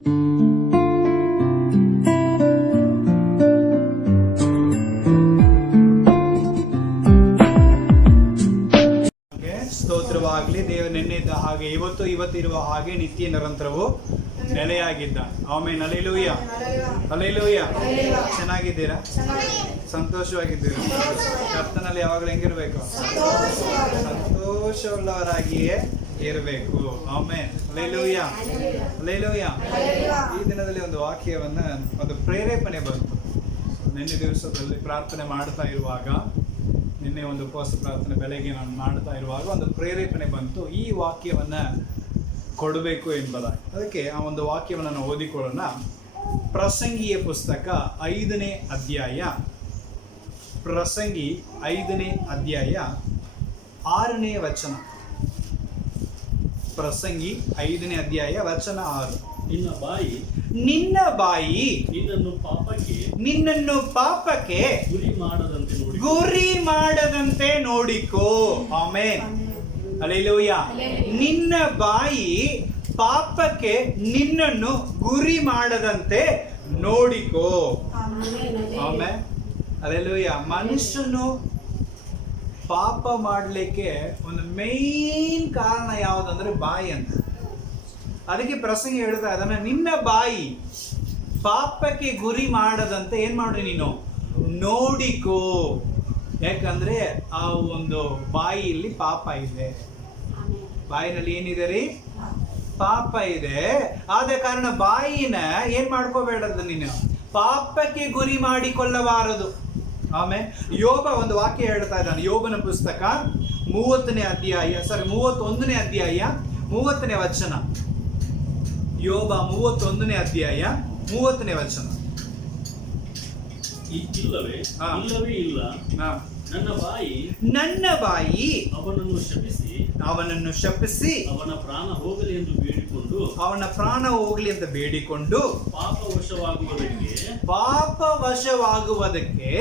ಸ್ತೋತ್ರವಾಗಲಿ. ದೇವರು ನೆನ್ನೆದ್ದ ಹಾಗೆ ಇವತ್ತಿರುವ ಹಾಗೆ ನಿತ್ಯ ನಿರಂತರವು ನೆಲೆಯಾಗಿದ್ದ. ಆಮೆನ್. Hallelujah, hallelujah. ಚೆನ್ನಾಗಿದ್ದೀರಾ? ಸಂತೋಷವಾಗಿದ್ದೀರಾ? ಕರ್ತನಲ್ಲಿ ಯಾವಾಗಲೂ ಹೆಂಗಿರ್ಬೇಕು? ಸಂತೋಷವುಳ್ಳವರಾಗಿಯೇ ಇರಬೇಕು. ಆಮೆನ್. Hallelujah, hallelujah. ಈ ದಿನದಲ್ಲಿ ಒಂದು ವಾಕ್ಯವನ್ನ, ಒಂದು ಪ್ರೇರೇಪಣೆ ಬಂತು. ನಿನ್ನೆ ದಿವಸದಲ್ಲಿ ಪ್ರಾರ್ಥನೆ ಮಾಡ್ತಾ ಇರುವಾಗ, ನಿನ್ನೆ ಒಂದು ಉಪವಾಸ ಪ್ರಾರ್ಥನೆ ಬೆಳಗ್ಗೆ ನಾನು ಮಾಡ್ತಾ ಇರುವಾಗ ಒಂದು ಪ್ರೇರೇಪಣೆ ಬಂತು, ಈ ವಾಕ್ಯವನ್ನ ಕೊಡಬೇಕು ಎಂಬುದಾಗಿ. ಅದಕ್ಕೆ ಆ ಒಂದು ವಾಕ್ಯವನ್ನು ನಾವು ಓದಿಕೊಳ್ಳೋಣ. ಪ್ರಸಂಗಿಯ ಪುಸ್ತಕ 5ನೇ ಅಧ್ಯಾಯ, ಪ್ರಸಂಗಿ 5ನೇ ಅಧ್ಯಾಯ 6ನೇ ವಚನ. ಪ್ರಸಂಗಿ 5ನೇ ಅಧ್ಯಾಯ ವಚನ 6. ನಿನ್ನ ಬಾಯಿ ನಿನ್ನನ್ನು ಪಾಪಕ್ಕೆ ಗುರಿ ಮಾಡದಂತೆ ನೋಡಿಕೋ. ಆಮೆನ್. ಹಲ್ಲೆಲೂಯಾ. ನಿನ್ನ ಬಾಯಿ ಪಾಪಕ್ಕೆ ನಿನ್ನನ್ನು ಗುರಿ ಮಾಡದಂತೆ ನೋಡಿಕೋ. ಆಮೆನ್. ಹಲ್ಲೆಲೂಯಾ. ಮನುಷ್ಯನು ಪಾಪ ಮಾಡಲಿಕ್ಕೆ ಒಂದು ಮೇನ್ ಕಾರಣ ಯಾವುದಂದ್ರೆ ಬಾಯಿ ಅಂತ. ಅದಕ್ಕೆ ಪ್ರಸಂಗಿ ಹೇಳ್ತಾ ಇದ್ದಾನೆ, ನಿನ್ನ ಬಾಯಿ ಪಾಪಕ್ಕೆ ಗುರಿ ಮಾಡದಂತೆ ಏನ್ ಮಾಡ್ರಿ ನೀನು ನೋಡಿಕೋ. ಯಾಕಂದ್ರೆ ಆ ಒಂದು ಬಾಯಿಯಲ್ಲಿ ಪಾಪ ಇದೆ. ಬಾಯಿನಲ್ಲಿ ಏನಿದೆ ರೀ? ಪಾಪ ಇದೆ. ಆದ ಕಾರಣ ಬಾಯಿನ ಏನ್ ಮಾಡ್ಕೋಬೇಡದು, ನೀನು ಪಾಪಕ್ಕೆ ಗುರಿ ಮಾಡಿಕೊಳ್ಳಬಾರದು. ಆಮೇಲೆ ಯೋಬ ಒಂದು ವಾಕ್ಯ ಹೇಳ್ತಾ ಇದ್ದಾನೆ. ಯೋಬನ ಪುಸ್ತಕ 31ನೇ ಅಧ್ಯಾಯ 30ನೇ ವಚನ. ಯೋಬ 31ನೇ ಅಧ್ಯಾಯ 30ನೇ ವಚನ. ಇಲ್ಲವೇ ಇಲ್ಲ ನನ್ನ ಬಾಯಿ ಅವನನ್ನು ಶಪಿಸಿ ಅವನ ಪ್ರಾಣ ಹೋಗಲಿ ಎಂದು ಬೇಡಿಕೊಂಡು ಪಾಪವಶವಾಗುವುದಕ್ಕೆ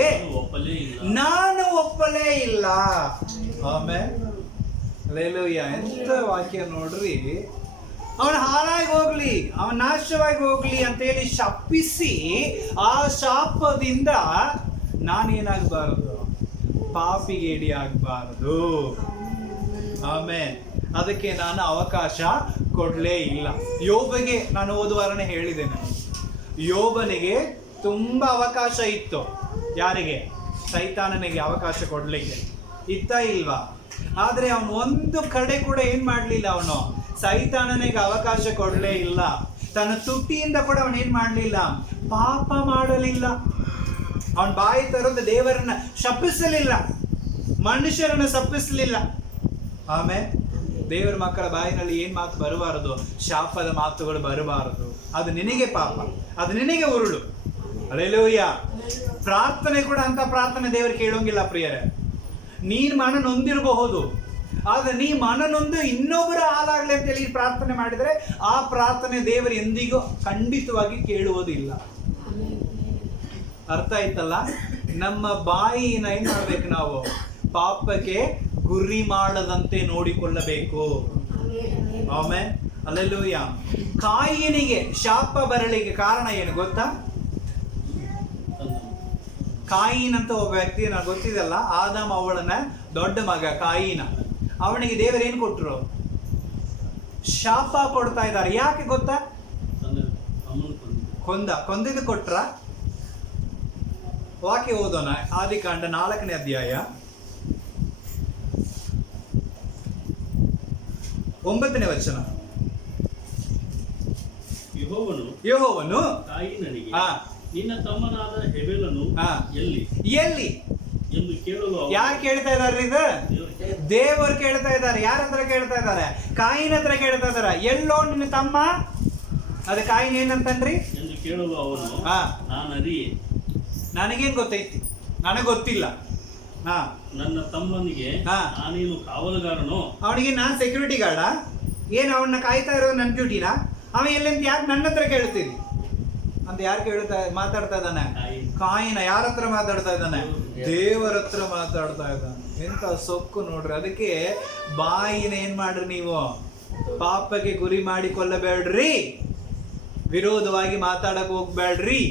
ನಾನು ಒಪ್ಪಲೇ ಇಲ್ಲ. ಆಮೇಲೆ ಹಲ್ಲೆಲೂಯಾ. ಎಂತ ವಾಕ್ಯ ನೋಡ್ರಿ. ಅವನ ಹಾಳಾಗಿ ಹೋಗ್ಲಿ, ಅವನ ನಾಶವಾಗಿ ಹೋಗ್ಲಿ ಅಂತೇಳಿ ಶಪಿಸಿ, ಆ ಶಾಪದಿಂದ ನಾನೇನಾಗಬಾರದು, ಪಾಪಿಗೇಡಿ ಆಗಬಾರದು. ಆಮೇಲೆ ಅದಕ್ಕೆ ನಾನು ಅವಕಾಶ ಕೊಡಲೇ ಇಲ್ಲ. ಯೋಬನಿಗೆ ನಾನು ಓದುವಾರನೇ ಹೇಳಿದ್ದೇನೆ, ಯೋಬನಿಗೆ ತುಂಬಾ ಅವಕಾಶ ಇತ್ತು. ಯಾರಿಗೆ? ಸೈತಾನನಿಗೆ ಅವಕಾಶ ಕೊಡ್ಲಿಕ್ಕೆ ಇತ್ತ ಇಲ್ವಾ? ಆದ್ರೆ ಅವನು ಒಂದು ಕಡೆ ಕೂಡ ಏನ್ ಮಾಡ್ಲಿಲ್ಲ, ಅವನು ಸೈತಾನನಿಗೆ ಅವಕಾಶ ಕೊಡಲೇ ಇಲ್ಲ. ತನ್ನ ತುಟಿಯಿಂದ ಕೂಡ ಅವನು ಏನ್ ಮಾಡಲಿಲ್ಲ, ಪಾಪ ಮಾಡಲಿಲ್ಲ. ಅವನ ಬಾಯಿ ತರೋದು ದೇವರನ್ನ ಶಪಿಸಲಿಲ್ಲ, ಮನುಷ್ಯರನ್ನ ಶಪಿಸಲಿಲ್ಲ. ಆಮೇಲೆ ದೇವರ ಮಕ್ಕಳ ಬಾಯಿನಲ್ಲಿ ಏನ್ ಮಾತು ಬರಬಾರದು? ಶಾಪದ ಮಾತುಗಳು ಬರಬಾರದು. ಅದು ನಿನಗೆ ಪಾಪ, ಅದು ನಿನಗೆ ಉರುಳು. ಹಲ್ಲೆಲೂಯಾ. ಪ್ರಾರ್ಥನೆ ಕೂಡ ಅಂತ ಪ್ರಾರ್ಥನೆ ದೇವರು ಕೇಳೋಂಗಿಲ್ಲ ಪ್ರಿಯರೇ. ನೀನ್ ಮನ ನೊಂದಿರಬಹುದು, ಆದ್ರೆ ನೀ ಮನ ನೊಂದು ಇನ್ನೊಬ್ಬರ ಹಾಲಾಗ್ಲಿ ಅಂತ ಹೇಳಿ ಪ್ರಾರ್ಥನೆ ಮಾಡಿದರೆ ಆ ಪ್ರಾರ್ಥನೆ ದೇವರು ಎಂದಿಗೂ ಖಂಡಿತವಾಗಿ ಕೇಳುವುದಿಲ್ಲ. ಅರ್ಥ ಆಯ್ತಲ್ಲ? ನಮ್ಮ ಬಾಯಿನ ಏನ್ ಮಾಡ್ಬೇಕು, ನಾವು ಪಾಪಕ್ಕೆ ಗುರಿ ಮಾಡದಂತೆ ನೋಡಿಕೊಳ್ಳಬೇಕು. ಆಮೇಲೆ ಹಲ್ಲೆಲೂಯಾ. ಕಾಯಿನಿಗೆ ಶಾಪ ಬರಲಿಕ್ಕೆ ಕಾರಣ ಏನು ಗೊತ್ತಾ? ಕಾಯಿನ್ ಅಂತ ಒಬ್ಬ ವ್ಯಕ್ತಿ, ನನಗೆ ಗೊತ್ತಿದೆಲ್ಲ, ಆದಾಮ ಅವಳನ್ನ ದೊಡ್ಡ ಮಗ ಕಾಯಿನ. ಅವನಿಗೆ ದೇವರೇನು ಕೊಟ್ಟರು? ಶಾಪ ಕೊಡ್ತಾ ಇದ್ದಾರೆ. ಯಾಕೆ ಗೊತ್ತಾ? ಕೊಂದಿದ್ದು ಕೊಟ್ರ? ವಾಕ್ಯ ಓದೋಣ. ಆದಿಕಾಂಡ 4ನೇ ಅಧ್ಯಾಯ 9ನೇ ವಚನ. ಯೆಹೋವನು ಕಾಯಿನನಿಗೆ, ನಿನ್ನ ತಮ್ಮನಾದ ಹೆಬೆಲನು ಎಲ್ಲಿ ಎಂದು ಕೇಳಲು, ಯಾರು ಕೇಳ್ತಾ ಇದಾರೆ? ಇದು ದೇವರು ಕೇಳ್ತಾ ಇದ್ದಾರೆ. ಯಾರ ಹತ್ರ ಕೇಳ್ತಾ ಇದ್ದಾರೆ? ಕಾಯಿನ ಹತ್ರ ಕೇಳ್ತಾ ಇದಾರೆ. ಎಲ್ಲೋ ನಿನ್ನ ತಮ್ಮ? ಅದ ಕಾಯಿನ ಏನಂತನ್ರಿ ಎಂದು ಕೇಳಲು ಅವನು, ನಾನು ಅರಿಯೆ, ನನಗೇನ್ ಗೊತ್ತೈತಿ? ನನಗೆ ಗೊತ್ತಿಲ್ಲ. ನನ್ನ ತಮ್ಮನಿಗೆ ನಾನೇನು ಕಾವಲುಗಾರನೋ? ಅವನಿಗೆ ನಾನ್ ಸೆಕ್ಯೂರಿಟಿ ಗಾರ್ಡ? ಏನು ಅವನ್ನ ಕಾಯ್ತಾ ಇರೋದು ನನ್ನ ಡ್ಯೂಟಿನಾ? ಅವ ಎಲ್ಲಂತ ಯಾಕೆ ನನ್ನ ಹತ್ರ ಕೇಳ್ತೀನಿ ಅಂತ ಯಾರು ಮಾತಾಡ್ತಾ ಇದ್ದಾನೆ? ಕಾಯಿನ. ಯಾರ ಹತ್ರ ಮಾತಾಡ್ತಾ ಇದ್ದಾನೆ? ದೇವರ ಹತ್ರ ಮಾತಾಡ್ತಾ ಇದ್ದಾನೆ. ಎಂತ ಸೊಕ್ಕು ನೋಡ್ರಿ. ಅದಕ್ಕೆ ಬಾಯಿನ ಏನ್ ಮಾಡ್ರಿ ನೀವು? ಪಾಪಕ್ಕೆ ಗುರಿ ಮಾಡಿಕೊಳ್ಳಬೇಡ್ರಿ. ವಿರೋಧವಾಗಿ ಮಾತಾಡಕ್ ಹೋಗ್ಬೇಡ್ರಿ.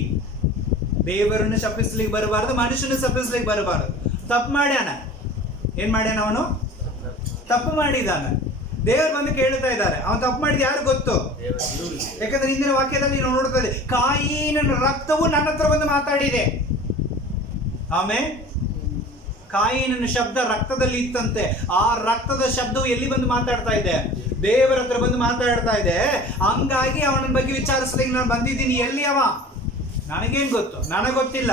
ದೇವರನ್ನು ಶಪಿಸ್ಲಿಕ್ಕೆ ಬರಬಾರ್ದು, ಮನುಷ್ಯನ ಶಪಿಸ್ಲಿಕ್ಕೆ ಬರಬಾರ್ದು. ತಪ್ಪು ಮಾಡ್ಯಾನ, ಏನ್ ಮಾಡ್ಯಾನ ಅವನು? ತಪ್ಪು ಮಾಡಿದಾನ. ದೇವರು ಬಂದು ಕೇಳ್ತಾ ಇದ್ದಾರೆ, ಅವನು ತಪ್ಪು ಮಾಡಿದ ಯಾರು ಗೊತ್ತು? ಯಾಕಂದ್ರೆ ಹಿಂದಿನ ವಾಕ್ಯದಲ್ಲಿ ನಾವು ನೋಡ್ತದೆ, ಕಾಯಿನನ ರಕ್ತವು ನನ್ನ ಹತ್ರ ಬಂದು ಮಾತಾಡಿದೆ. ಆಮೇಲೆ ಕಾಯಿನನ ಶಬ್ದ ರಕ್ತದಲ್ಲಿ ಇತ್ತಂತೆ. ಆ ರಕ್ತದ ಶಬ್ದವು ಎಲ್ಲಿ ಬಂದು ಮಾತಾಡ್ತಾ ಇದೆ? ದೇವರ ಹತ್ರ ಬಂದು ಮಾತಾಡ್ತಾ ಇದೆ. ಹಂಗಾಗಿ ಅವನ ಬಗ್ಗೆ ವಿಚಾರಿಸ್ಲಿಕ್ಕೆ ನಾನು ಬಂದಿದ್ದೀನಿ. ಎಲ್ಲಿ ಅವ? ನನಗೇನು ಗೊತ್ತು? ನನಗೆ ಗೊತ್ತಿಲ್ಲ.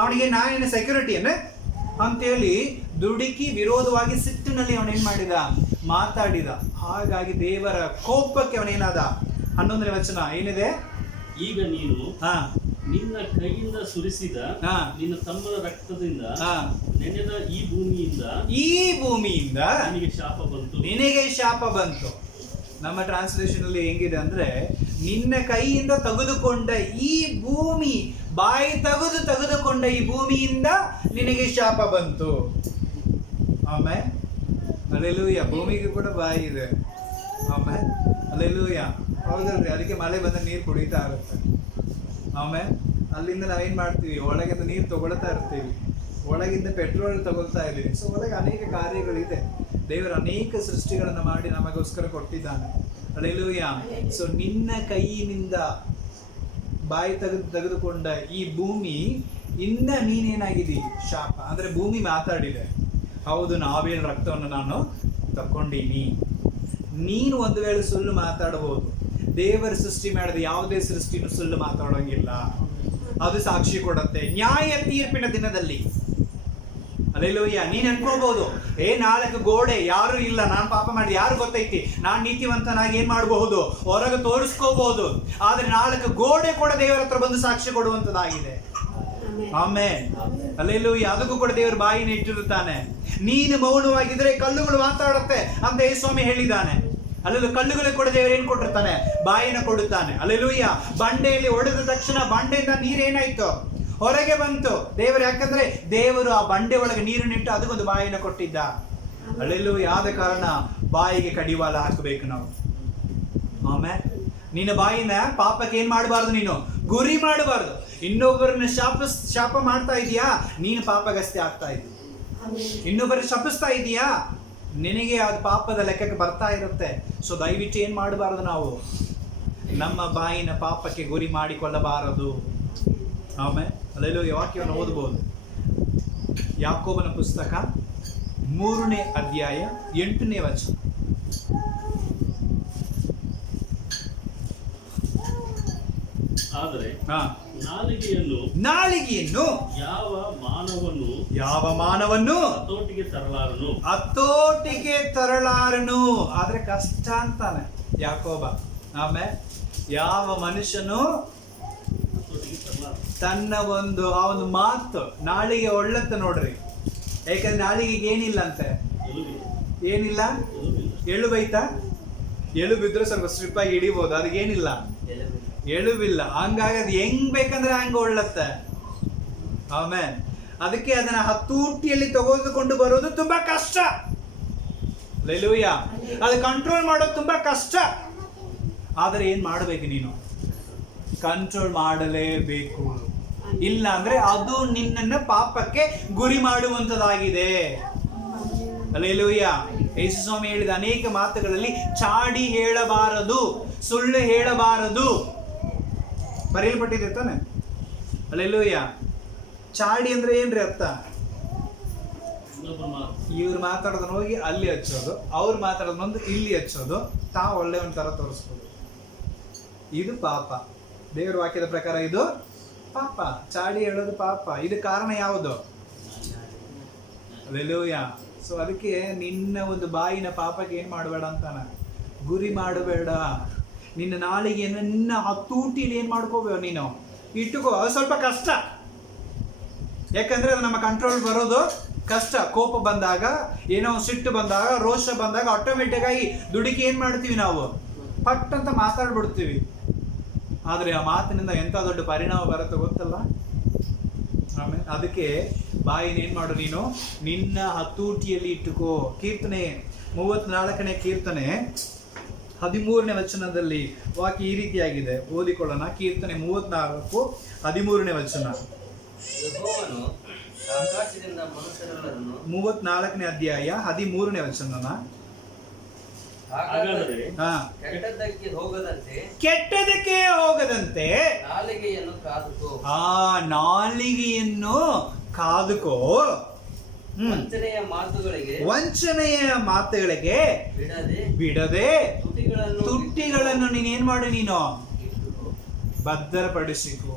ಅವನಿಗೆ ನಾನೇನು ಸೆಕ್ಯೂರಿಟಿಯನ್ನ ಅಂತೇಳಿ ದುಡುಕಿ ವಿರೋಧವಾಗಿ ಸಿಟ್ಟಿನಲ್ಲಿ ಅವನೇನ್ ಮಾಡಿದ? ಮಾತಾಡಿದ. ಹಾಗಾಗಿ ದೇವರ ಕೋಪಕ್ಕೆ ಅವನೇನಾದ? 11ನೇ ವಚನ ಏನಿದೆ? ಈಗ ನೀನು ನಿನ್ನ ಕೈಯಿಂದ ಸುರಿಸಿದ ನಿನ್ನ ತಮ್ಮನ ರಕ್ತದಿಂದ ನೆನೆದ ಈ ಭೂಮಿಯಿಂದ ನಿನಗೆ ಶಾಪ ಬಂತು. ನಮ್ಮ ಟ್ರಾನ್ಸ್ಲೇಷನ್ ಅಲ್ಲಿ ಹೆಂಗಿದೆ ಅಂದ್ರೆ, ನಿನ್ನ ಕೈಯಿಂದ ತೆಗೆದುಕೊಂಡ ಈ ಭೂಮಿ, ಬಾಯಿ ತೆಗೆದುಕೊಂಡ ಈ ಭೂಮಿಯಿಂದ ನಿನಗೆ ಶಾಪ ಬಂತು. ಆಮೇಲೆ ಅಲ್ಲೆಲೂಯ, ಭೂಮಿಗೆ ಕೂಡ ಬಾಯಿ ಇದೆ. ಆಮೇಲೆ ಅಲ್ಲೆಲೂಯ, ಹೌದಲ್ರಿ? ಅದಕ್ಕೆ ಮಳೆ ಬಂದ ನೀರು ಕುಡಿತಾ ಇರುತ್ತೆ. ಆಮೇಲೆ ಅಲ್ಲಿಂದ ನಾವೇನ್ ಮಾಡ್ತೀವಿ? ಒಳಗಿಂದ ನೀರು ತಗೊಳ್ತಾ ಇರ್ತೀವಿ, ಒಳಗಿಂದ ಪೆಟ್ರೋಲ್ ತಗೊಳ್ತಾ ಇದ್ದೀವಿ. ಸೊ ಒಳಗೆ ಅನೇಕ ಕಾರ್ಯಗಳಿದೆ. ದೇವರು ಅನೇಕ ಸೃಷ್ಟಿಗಳನ್ನು ಮಾಡಿ ನಮಗೋಸ್ಕರ ಕೊಟ್ಟಿದ್ದಾನೆ. ಹಲ್ಲೆಲೂಯ. ಸೊ ನಿನ್ನ ಕೈಯಿನಿಂದ ಬಾಯಿ ತೆಗೆದುಕೊಂಡ ಈ ಭೂಮಿ ಇಂದ ನೀನೇನಾಗಿದ್ದೀ? ಶಾಪ. ಅಂದ್ರೆ ಭೂಮಿ ಮಾತಾಡಿದೆ, ಹೌದು ನಾವೇನು ರಕ್ತವನ್ನು ನಾನು ತಕೊಂಡೀನಿ. ನೀನು ಒಂದು ವೇಳೆ ಸುಳ್ಳು ಮಾತಾಡಬಹುದು. ದೇವರ ಸೃಷ್ಟಿ ಮಾಡಿದ ಯಾವುದೇ ಸೃಷ್ಟಿನೂ ಸುಳ್ಳು ಮಾತಾಡೋಂಗಿಲ್ಲ. ಅದು ಸಾಕ್ಷಿ ಕೊಡುತ್ತೆ ನ್ಯಾಯ ತೀರ್ಪಿನ ದಿನದಲ್ಲಿ. ಹಲ್ಲೆಲೂಯ. ನೀನ್ ಅನ್ಕೋಬಹುದು, ನಾಲ್ಕು ಗೋಡೆ, ಯಾರು ಇಲ್ಲ, ನಾನು ಪಾಪ ಮಾಡಿ ಯಾರು ಗೊತ್ತೈತಿ, ನಾನು ನೀತಿವಂತನಾಗಿ ಏನ್ ಮಾಡಬಹುದು, ಹೊರಗೆ ತೋರಿಸ್ಕೋಬಹುದು. ಆದ್ರೆ 4 ಗೋಡೆ ಕೂಡ ದೇವರ ಹತ್ರ ಬಂದು ಸಾಕ್ಷಿ ಕೊಡುವಂತದಾಗಿದೆ. ಆಮೇಲೆ ಹಲ್ಲೆಲೂಯ. ಅದಕ್ಕೂ ಕೂಡ ದೇವರು ಬಾಯಿನ ಇಟ್ಟಿರುತ್ತಾನೆ. ನೀನು ಮೌನವಾಗಿದ್ರೆ ಕಲ್ಲುಗಳು ಮಾತಾಡುತ್ತೆ ಅಂತ ಯೇಸುಸ್ವಾಮಿ ಹೇಳಿದ್ದಾನೆ. ಅಲ್ಲೆಲ್ಲ ಕಲ್ಲುಗಳಿಗೆ ಕೂಡ ದೇವರು ಏನ್ ಕೊಟ್ಟಿರ್ತಾನೆ? ಬಾಯಿನ ಕೊಡುತ್ತಾನೆ. ಹಲ್ಲೆಲೂಯ. ಬಂಡೆಯಲ್ಲಿ ಹೊಡೆದ ತಕ್ಷಣ ಬಂಡೆಯಿಂದ ನೀರೇನಾಯ್ತು? ಹೊರಗೆ ಬಂತು. ದೇವರು, ಯಾಕಂದ್ರೆ ದೇವರು ಆ ಬಂಡೆ ಒಳಗೆ ನೀರನ್ನಿಟ್ಟು ಅದಕ್ಕೊಂದು ಬಾಯಿನ ಕೊಟ್ಟಿದ್ದ. ಹಲ್ಲೆಲೂಯ. ಆದ ಕಾರಣ ಬಾಯಿಗೆ ಕಡಿವಾಳ ಹಾಕಬೇಕು ನಾವು. ಆಮೇಲೆ ನಿನ್ನ ಬಾಯಿನ ಪಾಪಕ್ಕೆ ಏನ್ ಮಾಡಬಾರ್ದು? ನೀನು ಗುರಿ ಮಾಡಬಾರ್ದು. ಇನ್ನೊಬ್ಬರನ್ನ ಶಾಪ ಮಾಡ್ತಾ ಇದೀಯಾ, ನೀನು ಪಾಪಗಸ್ತೆ ಆಗ್ತಾ ಇದ್ದೀಯ. ಇನ್ನೊಬ್ಬರ ಶಪಿಸ್ತಾ ಇದೀಯಾ, ನಿನಗೆ ಅದು ಪಾಪದ ಲೆಕ್ಕಕ್ಕೆ ಬರ್ತಾ ಇರುತ್ತೆ. ಸೊ ದಯವಿಟ್ಟು ಏನ್ ಮಾಡಬಾರದು? ನಾವು ನಮ್ಮ ಬಾಯಿನ ಪಾಪಕ್ಕೆ ಗುರಿ ಮಾಡಿಕೊಳ್ಳಬಾರದು. ಆಮೇಲೆ ಅಲ್ಲೆಲ್ಲೋ ವಾಕ್ಯವನ್ನು ಓದಬಹುದು. ಯಾಕೋಬನ ಪುಸ್ತಕ 3ನೇ ಅಧ್ಯಾಯ 8ನೇ ವಚನ. ಆದರೆ ನಾಲಿಗೆಯನ್ನು ಯಾವ ಮಾನವನ್ನು ಹತೋಟಿಗೆ ತರಲಾರನು. ಆದ್ರೆ ಕಷ್ಟ ಅಂತಾನೆ ಯಾಕೋಬ. ಆಮೇಲೆ ಯಾವ ಮನುಷ್ಯನು ತನ್ನ ಆ ಒಂದು ಮಾತು, ನಾಲಿಗೆ ಒಳ್ಳೆತ್ತ ನೋಡ್ರಿ. ಯಾಕಂದ್ರೆ ನಾಲಿಗೆಗೆ ಏನಿಲ್ಲ ಅಂತೆ, ಏನಿಲ್ಲ, ಎಳು ಬೈತಾ, ಎಳು ಬಿದ್ರೆ ಸ್ವಲ್ಪ ಸ್ಟ್ರಿಪ್ ಆಗಿ ಹಿಡಿಬಹುದು, ಅದಕ್ಕೇನಿಲ್ಲ, ಎಳುವಿಲ್ಲ. ಹಂಗಾಗಿ ಅದು ಹೆಂಗ್ ಬೇಕಂದ್ರೆ ಹಂಗ ಒಳ್ಳತ್ತೆ. ಆಮೇಲೆ ಅದಕ್ಕೆ ಅದನ್ನ ಹತೋಟಿಯಲ್ಲಿ ತೆಗೆದುಕೊಂಡು ಬರೋದು ತುಂಬಾ ಕಷ್ಟ. ಹಲ್ಲೆಲೂಯ. ಅದು ಕಂಟ್ರೋಲ್ ಮಾಡೋದು ತುಂಬಾ ಕಷ್ಟ. ಆದ್ರೆ ಏನ್ ಮಾಡಬೇಕು? ನೀನು ಕಂಟ್ರೋಲ್ ಮಾಡಲೇಬೇಕು. ಇಲ್ಲ ಅಂದ್ರೆ ಅದು ನಿನ್ನನ್ನ ಪಾಪಕ್ಕೆ ಗುರಿ ಮಾಡುವಂತದಾಗಿದೆ. ಹಲ್ಲೆಲೂಯ. ಯೇಸುಸ್ವಾಮಿ ಹೇಳಿದ ಅನೇಕ ಮಾತುಗಳಲ್ಲಿ ಚಾಡಿ ಹೇಳಬಾರದು, ಸುಳ್ಳು ಹೇಳಬಾರದು ಬರೆಯಲ್ಪಟ್ಟಿದೆ ತಾನೆ. ಹಲ್ಲೆಲೂಯ. ಚಾಡಿ ಅಂದ್ರೆ ಏನ್ರಿ ಅರ್ಥ? ಇವ್ರು ಮಾತಾಡೋದನ್ನ ಹೋಗಿ ಅಲ್ಲಿ ಹಚ್ಚೋದು, ಅವ್ರು ಮಾತಾಡೋದನ್ನೊಂದು ಇಲ್ಲಿ ಹಚ್ಚೋದು, ತಾವು ಒಳ್ಳೆ ಒಂದು ತರ ತೋರಿಸ್ಬೋದು. ಇದು ಪಾಪ. ದೇವರ ವಾಕ್ಯದ ಪ್ರಕಾರ ಇದು ಪಾಪ. ಚಾಡಿ ಹೇಳೋದು ಪಾಪ. ಇದು ಕಾರಣ ಯಾವುದು? ಹಲ್ಲೆಲೂಯ. ಸೊ ಅದಕ್ಕೆ ನಿನ್ನ ಒಂದು ಬಾಯಿನ ಪಾಪಕ್ಕೆ ಏನ್ ಮಾಡಬೇಡ ಅಂತಾನ, ಗುರಿ ಮಾಡಬೇಡ. ನಿನ್ನ ನಾಲಿಗೆಯನ್ನು ನಿನ್ನ ಹತೋಟಿಯಲ್ಲಿ ಏನ್ ಮಾಡ್ಕೋಬೇಕು? ನೀನು ಇಟ್ಟುಕೋ. ಅದು ಸ್ವಲ್ಪ ಕಷ್ಟ, ಯಾಕಂದ್ರೆ ಅದು ನಮ್ಮ ಕಂಟ್ರೋಲ್ ಬರೋದು ಕಷ್ಟ. ಕೋಪ ಬಂದಾಗ, ಏನೋ ಸಿಟ್ಟು ಬಂದಾಗ, ರೋಷ ಬಂದಾಗ ಆಟೋಮೆಟಿಕ್ ಆಗಿ ದುಡುಕಿ ಏನ್ ಮಾಡ್ತೀವಿ ನಾವು? ಪಟ್ ಅಂತ ಮಾತಾಡ್ಬಿಡ್ತೀವಿ. ಆದ್ರೆ ಆ ಮಾತಿನಿಂದ ಎಂತ ದೊಡ್ಡ ಪರಿಣಾಮ ಬರುತ್ತೆ ಗೊತ್ತಲ್ಲ. ಆಮೇಲೆ ಅದಕ್ಕೆ ಬಾಯಿನ ಏನ್ ಮಾಡು? ನೀನು ನಿನ್ನ ಹತೋಟಿಯಲ್ಲಿ ಇಟ್ಟುಕೋ. ಕೀರ್ತನೆ 34ನೇ ಕೀರ್ತನೆ 13ನೇ ವಚನದಲ್ಲಿ ವಾಕ್ಯ ಈ ರೀತಿಯಾಗಿದೆ, ಓದಿಕೊಳ್ಳೋಣ. ಕೀರ್ತನೆ 34:13 ವಚನ. 34ನೇ ಅಧ್ಯಾಯ 13ನೇ ವಚನ. ಕೆಟ್ಟದಕ್ಕೆ ಹೋಗದಂತೆ ನಾಲಿಗೆಯನ್ನು ಕಾದುಕೋ. ವಂಚನೆಯ ಮಾತುಗಳಿಗೆ ಬಿಡದೆ ತುಟಿಗಳನ್ನು ನೀನೇನ್ ಮಾಡು, ನೀನು ಭದ್ರಪಡಿಸಿಕೋ.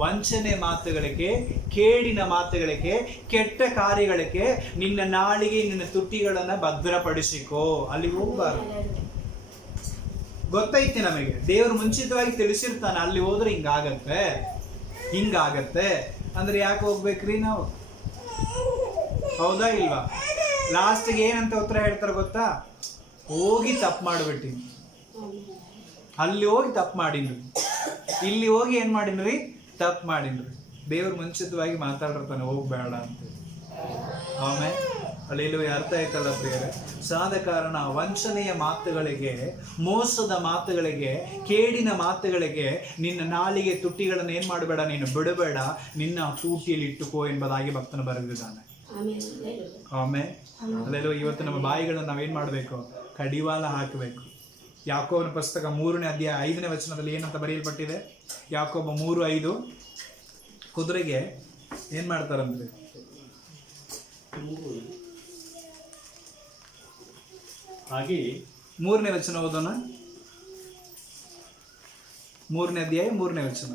ವಂಚನೆ ಮಾತುಗಳಿಗೆ, ಕೇಡಿನ ಮಾತುಗಳಿಗೆ, ಕೆಟ್ಟ ಕಾರ್ಯಗಳಿಗೆ ನಿನ್ನ ನಾಲಿಗೆ, ನಿನ್ನ ತುಟಿಗಳನ್ನ ಭದ್ರಪಡಿಸಿಕೋ. ಅಲ್ಲಿ ಹೋಗ್ಬಾರ್ದು. ಗೊತ್ತೈತಿ ನಮಗೆ, ದೇವರು ಮುಂಚಿತವಾಗಿ ತಿಳಿಸಿರ್ತಾನೆ ಅಲ್ಲಿ ಹೋದ್ರೆ ಹಿಂಗಾಗತ್ತೆ ಅಂದ್ರೆ ಯಾಕೆ ಹೋಗ್ಬೇಕ್ರಿ ನಾವು? ಹೌದಾ ಇಲ್ವಾ? ಲಾಸ್ಟ್ಗೆ ಏನಂತ ಉತ್ತರ ಹೇಳ್ತಾರೆ ಗೊತ್ತಾ? ಹೋಗಿ ತಪ್ಪು ಮಾಡ್ಬಿಟ್ಟಿ, ಅಲ್ಲಿ ಹೋಗಿ ತಪ್ಪು ಮಾಡಿನ್ರಿ, ಇಲ್ಲಿ ಹೋಗಿ ಏನ್ ಮಾಡಿನ್ರಿ, ತಪ್ಪು ಮಾಡಿನ್ರಿ. ದೇವ್ರು ಮುಂಚಿತವಾಗಿ ಮಾತಾಡಿರ್ತಾನೆ ಹೋಗ್ಬೇಡ ಅಂತ. ಆಮೇಲೆ ಅಲ್ಲಿ ಅರ್ಥ ಆಯ್ತಲ್ಲ ಪ್ರಿಯರೇ? ಸಾದ ಕಾರಣ ವಂಚನೆಯ ಮಾತುಗಳಿಗೆ, ಮೋಸದ ಮಾತುಗಳಿಗೆ, ಕೇಡಿನ ಮಾತುಗಳಿಗೆ ನಿನ್ನ ನಾಲಿಗೆ ತುಟಿಗಳನ್ನು ಏನ್ ಮಾಡಬೇಡ, ನೀನು ಬಿಡಬೇಡ, ನಿನ್ನ ತೂಟಿಯಲ್ಲಿ ಇಟ್ಟುಕೋ ಎಂಬುದಾಗಿ ಭಕ್ತನು ಬರೆದಿದ್ದಾನೆ. ಆಮೇಲೆ ಅಲ್ಲೆಲ್ಲೋ ಇವತ್ತು ನಮ್ಮ ಬಾಯಿಗಳನ್ನು ನಾವೇನ್ ಮಾಡಬೇಕು, ಕಡಿವಾಲ ಹಾಕಬೇಕು. ಯಾಕೋಬನ ಪುಸ್ತಕ 3ನೇ ಅಧ್ಯಾಯ 5ನೇ ವಚನದಲ್ಲಿ ಏನಂತ ಬರೆಯಲ್ಪಟ್ಟಿದೆ? ಯಾಕೋಬ 3:5. ಕುದುರೆಗೆ ಏನ್ ಮಾಡ್ತಾರಂದ್ರೆ, ಹಾಗೆ 3ನೇ ವಚನ ಓದೋಣ. 3ನೇ ಅಧ್ಯಾಯ 3ನೇ ವಚನ.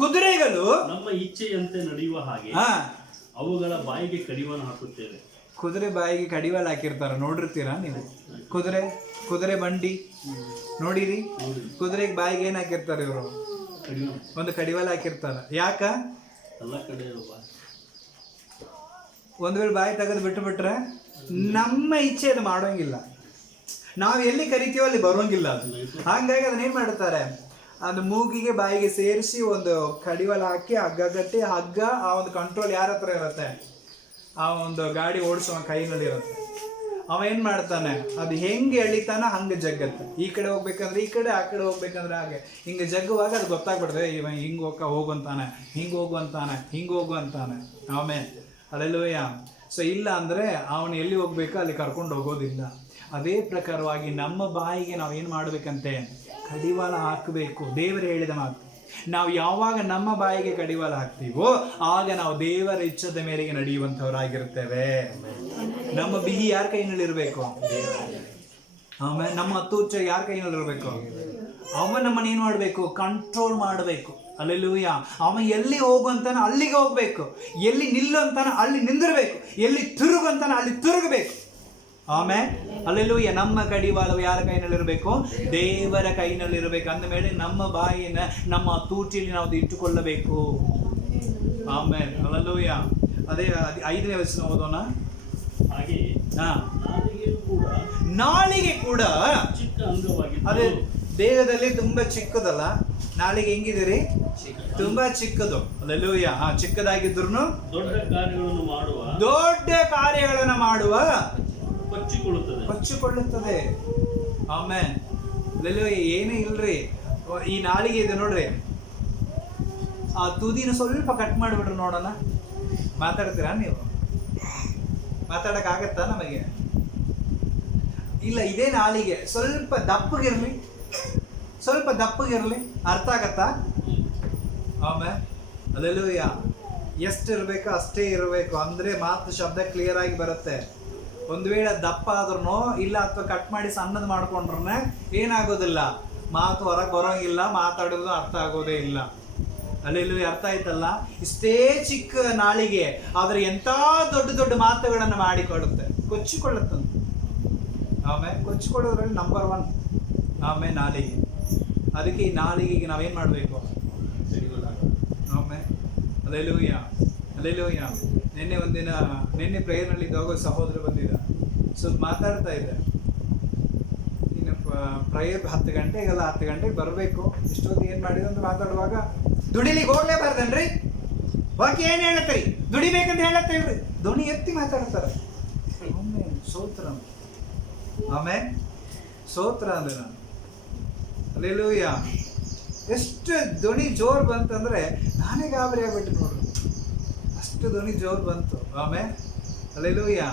ಕುದುರೆಗಳು ನಮ್ಮ ಇಚ್ಛೆಯಂತೆ ನಡೆಯುವ ಹಾಗೆ ಅವುಗಳ ಬಾಯಿಗೆ ಕಡಿವಾಣ ಹಾಕುತ್ತೇವೆ. ಕುದುರೆ ಬಾಯಿಗೆ ಕಡಿವಾಳ ಹಾಕಿರ್ತಾರ, ನೋಡಿರ್ತೀರಾ ನೀವು? ಕುದುರೆ ಬಂಡಿ ನೋಡಿರಿ? ಕುದುರೆಗೆ ಬಾಯಿಗೆ ಏನ್ ಹಾಕಿರ್ತಾರೆ ಇವರು? ಒಂದು ಕಡಿವಾಳ ಹಾಕಿರ್ತಾರ. ಯಾಕ? ಒಂದ್ ವೇಳೆ ಬಾಯಿ ತೆಗೆದು ಬಿಟ್ರೆ ನಮ್ಮ ಇಚ್ಛೆ ಅದು ಮಾಡೋಂಗಿಲ್ಲ, ನಾವು ಎಲ್ಲಿ ಕರಿತೀವೋ ಅಲ್ಲಿ ಬರೋಂಗಿಲ್ಲ ಅದು. ಹಾಗಾಗಿ ಅದನ್ನ ಏನ್ ಮಾಡ್ತಾರೆ, ಅದು ಮೂಗಿಗೆ ಬಾಯಿಗೆ ಸೇರಿಸಿ ಒಂದು ಕಡಿವಾಳ ಹಾಕಿ ಹಗ್ಗ ಕಟ್ಟಿ, ಹಗ್ಗ ಆ ಒಂದು ಕಂಟ್ರೋಲ್ ಯಾರ ಹತ್ರ ಇರುತ್ತೆ? ಆ ಒಂದು ಗಾಡಿ ಓಡಿಸುವ ಕೈನಲ್ಲಿ ಇರುತ್ತೆ. ಅವ ಏನ್ ಮಾಡ್ತಾನೆ, ಅದು ಹೆಂಗೆ ಎಳಿತಾನ ಹಂಗೆ ಜಗ್ಗತ್ತೆ. ಈ ಕಡೆ ಹೋಗ್ಬೇಕಂದ್ರೆ ಈ ಕಡೆ, ಆ ಕಡೆ ಹೋಗ್ಬೇಕಂದ್ರೆ ಹಾಗೆ. ಹಿಂಗೆ ಜಗ್ಗುವಾಗ ಅದು ಗೊತ್ತಾಗ್ಬಿಡ್ತದೆ, ಇವ ಹಿಂಗ್ ಹೋಗುವಂತಾನೆ, ಹಿಂಗೆ ಹೋಗುವಂತಾನೆ. ಆಮೇಲೆ ಅಲ್ಲೆಲ್ಲೂಯ್ಯ. ಸೊ ಇಲ್ಲ ಅಂದ್ರೆ ಅವನು ಎಲ್ಲಿ ಹೋಗ್ಬೇಕೋ ಅಲ್ಲಿ ಕರ್ಕೊಂಡು ಹೋಗೋದಿಲ್ಲ. ಅದೇ ಪ್ರಕಾರವಾಗಿ ನಮ್ಮ ಬಾಯಿಗೆ ನಾವು ಏನು ಮಾಡಬೇಕಂತೆ, ಕಡಿವಾಳ ಹಾಕಬೇಕು. ದೇವರು ಹೇಳಿದ ಮಾತು. ನಾವು ಯಾವಾಗ ನಮ್ಮ ಬಾಯಿಗೆ ಕಡಿವಾಳ ಹಾಕ್ತೀವೋ ಆಗ ನಾವು ದೇವರ ಇಚ್ಛದ ಮೇರೆಗೆ ನಡೆಯುವಂಥವರಾಗಿರ್ತೇವೆ. ನಮ್ಮ ಬಿಗಿ ಯಾರ ಕೈನಲ್ಲಿರಬೇಕು? ಆಮೇಲೆ ನಮ್ಮ ಹತ್ತುಚ್ಚ ಯಾರ ಕೈನಲ್ಲಿರಬೇಕು? ಅವನು ನಮ್ಮನ್ನು ಏನು ಮಾಡಬೇಕು? ಕಂಟ್ರೋಲ್ ಮಾಡಬೇಕು. ಅಲ್ಲೆಲ್ಲೂಯ್ಯ. ಅವ ಎಲ್ಲಿ ಹೋಗುವಂತಾನ ಅಲ್ಲಿಗೆ ಹೋಗ್ಬೇಕು, ಎಲ್ಲಿ ನಿಲ್ಲು ಅಂತಾನ ಅಲ್ಲಿ ನಿಂದಿರಬೇಕು, ಎಲ್ಲಿ ತಿರುಗು ಅಂತಾನ ಅಲ್ಲಿ ತಿರುಗಬೇಕು. ಆಮೇಲೆ ಅಲ್ಲೆಲ್ಲೂಯ್ಯ. ನಮ್ಮ ಕಡಿವಾಳವು ಯಾರ ಕೈನಲ್ಲಿರಬೇಕು? ದೇವರ ಕೈನಲ್ಲಿರಬೇಕು. ಅಂದ ಮೇಲೆ ನಮ್ಮ ಬಾಯಿನ ನಮ್ಮ ತೂಟಿಲಿ ನಾವು ಇಟ್ಟುಕೊಳ್ಳಬೇಕು. ಆಮೇಲೆ ಅಲ್ಲೆಲ್ಲೂಯ್ಯ. ಅದೇ 5ನೇ ವಚನ ಓದೋಣ. ಹಾಗೆ ನಾಲಿಗೆ ಕೂಡ ಚಿಕ್ಕ ಅಂಗವಾಗಿದೆ. ಅದೇ ದೇಹದಲ್ಲಿ ತುಂಬಾ ಚಿಕ್ಕದಲ್ಲ ನಾಲಿಗೆ. ಹೆಂಗಿದಿರಿ? ತುಂಬಾ ಚಿಕ್ಕದು. ಅಲ್ಲೆಲ್ಲೂಯ್ಯ. ಚಿಕ್ಕದಾಗಿದ್ರು ದೊಡ್ಡ ಕಾರ್ಯಗಳನ್ನು ಮಾಡುವ ಕೊಚ್ಚಿಕೊಳ್ಳುತ್ತದೆ. ಆಮೇಲೆ ಅಲ್ಲೆಲ್ಲೂಯ್ಯ. ಏನೇ ಇಲ್ರಿ, ಈ ನಾಲಿಗೆ ಇದೆ ನೋಡ್ರಿ, ಆ ತುದಿನ ಸ್ವಲ್ಪ ಕಟ್ ಮಾಡಿಬಿಟ್ರು ನೋಡೋಣ. ಮಾತಾಡ್ತೀರಾ ನೀವು? ಮಾತಾಡಕ್ ಆಗತ್ತಾ ನಮಗೆ? ಇಲ್ಲ. ಇದೇ ನಾಲಿಗೆ ಸ್ವಲ್ಪ ದಪ್ಪಗಿರ್ಲಿ, ಅರ್ಥ ಆಗತ್ತಾ? ಆಮೇಲೆ ಅಲ್ಲೆಲ್ಲೂಯ್ಯ. ಎಷ್ಟಿರ್ಬೇಕು ಅಷ್ಟೇ ಇರಬೇಕು, ಅಂದ್ರೆ ಮಾತು ಶಬ್ದ ಕ್ಲಿಯರ್ ಆಗಿ ಬರುತ್ತೆ. ಒಂದು ವೇಳೆ ದಪ್ಪ ಆದ್ರೂ ಇಲ್ಲ ಅಥವಾ ಕಟ್ ಮಾಡಿ ಸಣ್ಣದು ಮಾಡ್ಕೊಂಡ್ರೆ ಏನಾಗೋದಿಲ್ಲ, ಮಾತು ಹೊರಗೆ ಬರೋಂಗಿಲ್ಲ, ಮಾತಾಡೋದು ಅರ್ಥ ಆಗೋದೇ ಇಲ್ಲ. ಅಲ್ಲೆಲ್ಲೂ ಅರ್ಥ ಆಯ್ತಲ್ಲ? ಇಷ್ಟೇ ಚಿಕ್ಕ ನಾಲಿಗೆ ಆದ್ರೆ ಎಂತ ದೊಡ್ಡ ಮಾತುಗಳನ್ನು ಮಾಡಿಕೊಡುತ್ತೆ, ಕೊಚ್ಚಿಕೊಳ್ಳುತ್ತಂತೆ. ಆಮೇಲೆ ಕೊಚ್ಚಿಕೊಳ್ಳೋದ್ರಲ್ಲಿ ನಂಬರ್ 1 ಆಮೇಲೆ ನಾಲಿಗೆ. ಅದಕ್ಕೆ ಈ ನಾಲಿಗೆಗೆ ನಾವೇನ್ ಮಾಡಬೇಕು? ಆಮೇಲೆ ಅಲ್ಲೆಲ್ಲೂಯ್ಯ. ನಿನ್ನೆ ಪ್ರೇಯರ್ನಲ್ಲಿ ಇದ್ದಾಗ ಸಹೋದರ ಬಂದಿದ್ದ, ಸ್ವಲ್ಪ ಮಾತಾಡ್ತಾ ಇದ್ದೆ. ಇನ್ನು ಪ್ರೇಯರ್ 10 ಗಂಟೆಗೆಲ್ಲ 10 ಗಂಟೆಗೆ ಬರಬೇಕು. ಇಷ್ಟೊತ್ತಿಗೆ ಏನು ಮಾಡಿದ್ರು ಅಂತ ಮಾತಾಡುವಾಗ, ದುಡಿಲಿಕ್ಕೆ ಹೋಗ್ಲೇಬಾರ್ದನ್ರಿ, ವಾಕ್ಯ ಏನು ಹೇಳತ್ತೀರಿ, ದುಡಿಬೇಕಂತ ಹೇಳತ್ತೇವ್ರಿ, ಧ್ವನಿ ಎತ್ತಿ ಮಾತಾಡ್ತಾರೆ. ಒಮ್ಮೆ ಸೋತ್ರ. ಆಮೇಲೆ ಸ್ತೋತ್ರ ಅಂದೆ ನಾನು. ಹಲ್ಲೆಲೂಯಾ. ಎಷ್ಟು ಧ್ವನಿ ಜೋರು ಬಂತಂದ್ರೆ ನಾನೇ ಗಾಬರಿ ಆಗ್ಬಿಟ್ಟು ನೋಡ್ರಿ, ಅಷ್ಟು ಧ್ವನಿ ಜೋರು ಬಂತು. ಆಮೇಲೆ ಹಲ್ಲೆಲೂಯಾ.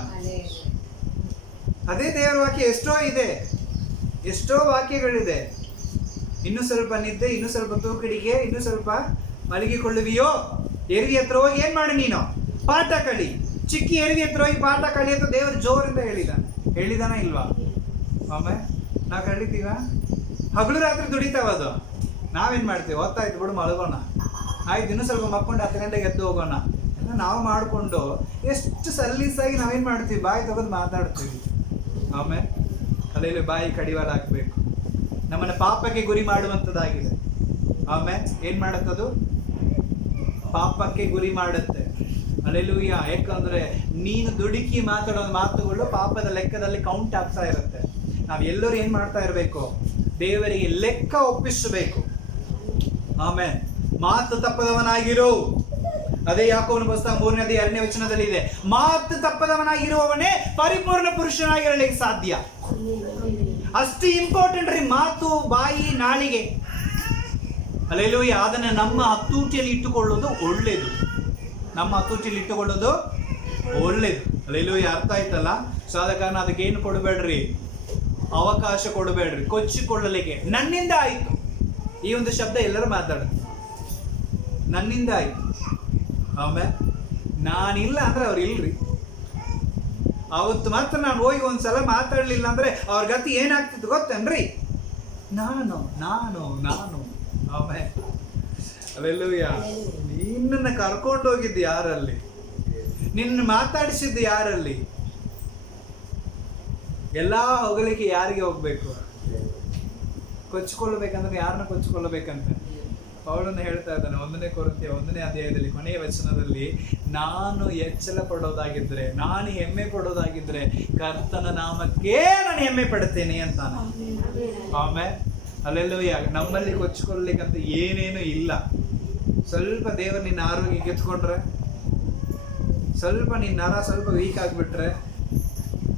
ಅದೇ ದೇವರ ವಾಕ್ಯ ಎಷ್ಟೋ ಇದೆ, ಎಷ್ಟೋ ವಾಕ್ಯಗಳಿದೆ. ಇನ್ನು ಸ್ವಲ್ಪ ನಿದ್ದೆ, ಇನ್ನು ಸ್ವಲ್ಪ ತೂಕಡಿಗೆ, ಇನ್ನು ಸ್ವಲ್ಪ ಮಲಗಿಕೊಳ್ಳುವಿಯೋ, ಎರಿಗೆ ಹತ್ರ ಹೋಗಿ ಏನ್ ಮಾಡಿ ನೀನು ಪಾಠ ಕಲಿ, ಚಿಕ್ಕಿ ಎರಿಗೆ ಹತ್ರ ಹೋಗಿ ಪಾಠ ಕಲಿ ಅಂತ ದೇವರು ಜೋರಿಂದ ಹೇಳಿದಾನ ಇಲ್ವಾ? ಆಮೇಲೆ ನಾವು ಕಲಿತೀವ? ಹಗಲು ರಾತ್ರಿ ದುಡಿತಾವ ಅದು. ನಾವೇನ್ ಮಾಡ್ತೀವಿ? ಓದ್ತಾಯ್ತು ಬಿಡು ಮಲಗೋಣ, ಆಯ್ತು ಇನ್ನೂ ಸ್ವಲ್ಪ ಮಕ್ಕೊಂಡು 10 ಗಂಟೆಗೆ ಎದ್ದು ಹೋಗೋಣ ಎಲ್ಲ ನಾವು ಮಾಡಿಕೊಂಡು ಎಷ್ಟು ಸಲೀಸಾಗಿ ನಾವೇನ್ ಮಾಡ್ತೀವಿ? ಬಾಯಿ ತಗೊಂಡು ಮಾತಾಡ್ತೀವಿ. ಆಮೇಲೆ ಅಲ್ಲೆಲ್ಲಿ ಬಾಯಿ ಕಡಿವಾಲ ಹಾಕ್ಬೇಕು. ನಮ್ಮನ್ನ ಪಾಪಕ್ಕೆ ಗುರಿ ಮಾಡುವಂಥದ್ದಾಗಿದೆ. ಆಮೇಲೆ ಏನ್ ಮಾಡತ್ತದು? ಪಾಪಕ್ಕೆ ಗುರಿ ಮಾಡುತ್ತೆ. ಹಲ್ಲೆಲೂಯಾ. ಯಾಕಂದ್ರೆ ನೀನು ದುಡುಕಿ ಮಾತಾಡೋ ಮಾತುಗಳು ಪಾಪದ ಲೆಕ್ಕದಲ್ಲಿ ಕೌಂಟ್ ಆಗ್ತಾ ಇರುತ್ತೆ. ನಾವ್ ಎಲ್ಲರೂ ಏನ್ ಮಾಡ್ತಾ ಇರಬೇಕು? ದೇವರಿಗೆ ಲೆಕ್ಕ ಒಪ್ಪಿಸಬೇಕು. ಆಮೇಲೆ ಮಾತು ತಪ್ಪದವನಾಗಿರೋ, ಅದೇ ಯಾಕೋಬನ ಪುಸ್ತಕ 3ನೇ 2ನೇ ವಚನದಲ್ಲಿ ಇದೆ. ಮಾತು ತಪ್ಪದವನಾಗಿರುವವನೇ ಪರಿಪೂರ್ಣ ಪುರುಷನಾಗಿರಲಿಕ್ಕೆ ಸಾಧ್ಯ. ಅಷ್ಟು ಇಂಪಾರ್ಟೆಂಟ್ ರೀ ಮಾತು, ಬಾಯಿ, ನಾಲಿಗೆ. ಹಲ್ಲೆಲೂಯಾ. ಅದನ್ನ ನಮ್ಮ ಹತೋಟಿಯಲ್ಲಿ ಇಟ್ಟುಕೊಳ್ಳೋದು ಒಳ್ಳೇದು. ನಮ್ಮ ಹತೋಟಿಯಲ್ಲಿ ಇಟ್ಟುಕೊಳ್ಳೋದು ಒಳ್ಳೇದು. ಹಲ್ಲೆಲೂಯಾ. ಅರ್ಥ ಆಯ್ತಲ್ಲ? ಸೊ ಆದ ಕಾರಣ ಅದಕ್ಕೆ ಏನು ಕೊಡಬೇಡ್ರಿ, ಅವಕಾಶ ಕೊಡಬೇಡ್ರಿ ಕೊಚ್ಚಿಕೊಳ್ಳಲಿಕ್ಕೆ. ನನ್ನಿಂದ ಆಯ್ತು, ಈ ಒಂದು ಶಬ್ದ ಎಲ್ಲರೂ ಮಾತಾಡುದು, ನನ್ನಿಂದ ಆಯ್ತು. ಆಮೇಲೆ ನಾನಿಲ್ಲ ಅಂದ್ರೆ ಅವ್ರು ಇಲ್ರಿ. ಅವತ್ತು ಮಾತ್ರ ನಾನು ಹೋಗಿ ಒಂದ್ಸಲ ಮಾತಾಡ್ಲಿಲ್ಲ ಅಂದ್ರೆ ಅವ್ರ ಗತಿ ಏನಾಗ್ತಿತ್ತು ಗೊತ್ತೇನ್ರಿ? ನಾನು ನಾನು ನಾನು ಆಮೇಲೆ ಹಲ್ಲೆಲೂಯಾ. ನಿನ್ನನ್ನು ಕರ್ಕೊಂಡು ಹೋಗಿದ್ದು ಯಾರಲ್ಲಿ? ನಿನ್ನ ಮಾತಾಡಿಸಿದ್ದು ಯಾರಲ್ಲಿ? ಎಲ್ಲಾ ಹೊಗಳಿಕೆ ಯಾರಿಗೆ ಹೋಗ್ಬೇಕು? ಕೊಚ್ಚಿಕೊಳ್ಳಬೇಕಂದ್ರೆ ಯಾರನ್ನ ಕೊಚ್ಚಿಕೊಳ್ಳಬೇಕಂತ ಪೌಲನು ಹೇಳ್ತಾ ಇದ್ದಾನೆ 1ನೇ ಕೊರಿಂಥಿಯ 1ನೇ ಅಧ್ಯಾಯದಲ್ಲಿ ಕೊನೆಯ ವಚನದಲ್ಲಿ, ನಾನು ಎಚ್ಚರ ಪಡೋದಾಗಿದ್ರೆ, ನಾನು ಹೆಮ್ಮೆ ಪಡೋದಾಗಿದ್ರೆ ಕರ್ತನ ನಾಮಕ್ಕೆ ನಾನು ಹೆಮ್ಮೆ ಪಡುತ್ತೇನೆ ಅಂತಾನೆ. ಆಮೇಲೆ ಅಲ್ಲೆಲ್ಲೂಯ್ಯ. ನಮ್ಮಲ್ಲಿ ಕೊಚ್ಚಿಕೊಳ್ಳಲಿಕ್ಕಂತ ಏನೇನು ಇಲ್ಲ. ಸ್ವಲ್ಪ ದೇವರು ನಿನ್ನ ಆರೋಗ್ಯ ಗೆದ್ಕೊಂಡ್ರೆ, ಸ್ವಲ್ಪ ನಿನ್ನ ನರ ಸ್ವಲ್ಪ ವೀಕ್ ಆಗಿಬಿಟ್ರೆ,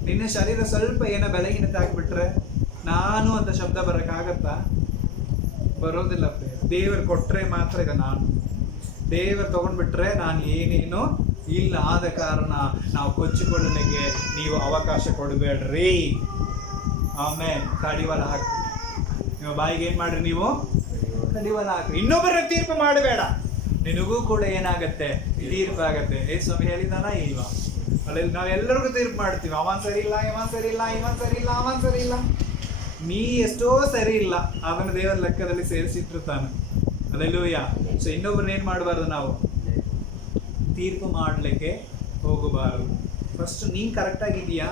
ನಿನ್ನ ಶರೀರ ಸ್ವಲ್ಪ ಏನೋ ಬೆಳಗಿನತೆ ಆಗಿಬಿಟ್ರೆ ನಾನು ಅಂತ ಶಬ್ದ ಬರೋಕ್ಕಾಗತ್ತಾ? ಬರೋದಿಲ್ಲ. ದೇವರು ಕೊಟ್ರೆ ಮಾತ್ರ ಈಗ ನಾನು, ದೇವರು ತಗೊಂಡ್ಬಿಟ್ರೆ ನಾನು ಏನೇನೋ ಇಲ್ಲ. ಆದ ಕಾರಣ ನಾವು ಕೊಚ್ಚಿಕೊಳ್ಳಲಿಕ್ಕೆ ನೀವು ಅವಕಾಶ ಕೊಡಬೇಡ್ರಿ. ಆಮೇಲೆ ಕಡಿವಾಲ ಹಾಕಿ ನಿಮ್ಮ ಬಾಯಿಗೆ ಏನ್ ಮಾಡ್ರಿ? ನೀವು ಕಡಿವಾಲ ಹಾಕ್ರಿ. ಇನ್ನೊಬ್ಬರ ತೀರ್ಪು ಮಾಡಬೇಡ. ನಿನಗೂ ಕೂಡ ಏನಾಗತ್ತೆ? ತೀರ್ಪು ಆಗತ್ತೆ. ಸ್ವಾಮಿ ಹೇಳಿದಾನ ಇಲ್ವಾ? ಅಲ್ಲಿ ನಾವೆಲ್ಲರಿಗೂ ತೀರ್ಪು ಮಾಡ್ತೀವಿ. ಅವನ್ ಸರಿ ಇಲ್ಲ, ಇವನ್ ಸರಿ ಇಲ್ಲ, ಇವನ್ ಸರಿ ಇಲ್ಲ, ಅವನ್ ಸರಿ ಇಲ್ಲ. ನೀ ಎಷ್ಟೋ ಸರಿ ಇಲ್ಲ, ಅದನ್ನು ದೇವರ ಲೆಕ್ಕದಲ್ಲಿ ಸೇರಿಸಿಟ್ಟಿರ್ತಾನೆ. ಹಲ್ಲೆಲೂಯಾ. ಸೊ ಇನ್ನೊಬ್ಬರನ್ನ ಏನ್ ಮಾಡಬಾರ್ದು? ನಾವು ತೀರ್ಪು ಮಾಡಲಿಕ್ಕೆ ಹೋಗಬಾರದು. ಫಸ್ಟ್ ನೀನ್ ಕರೆಕ್ಟ್ ಆಗಿದೀಯಾ?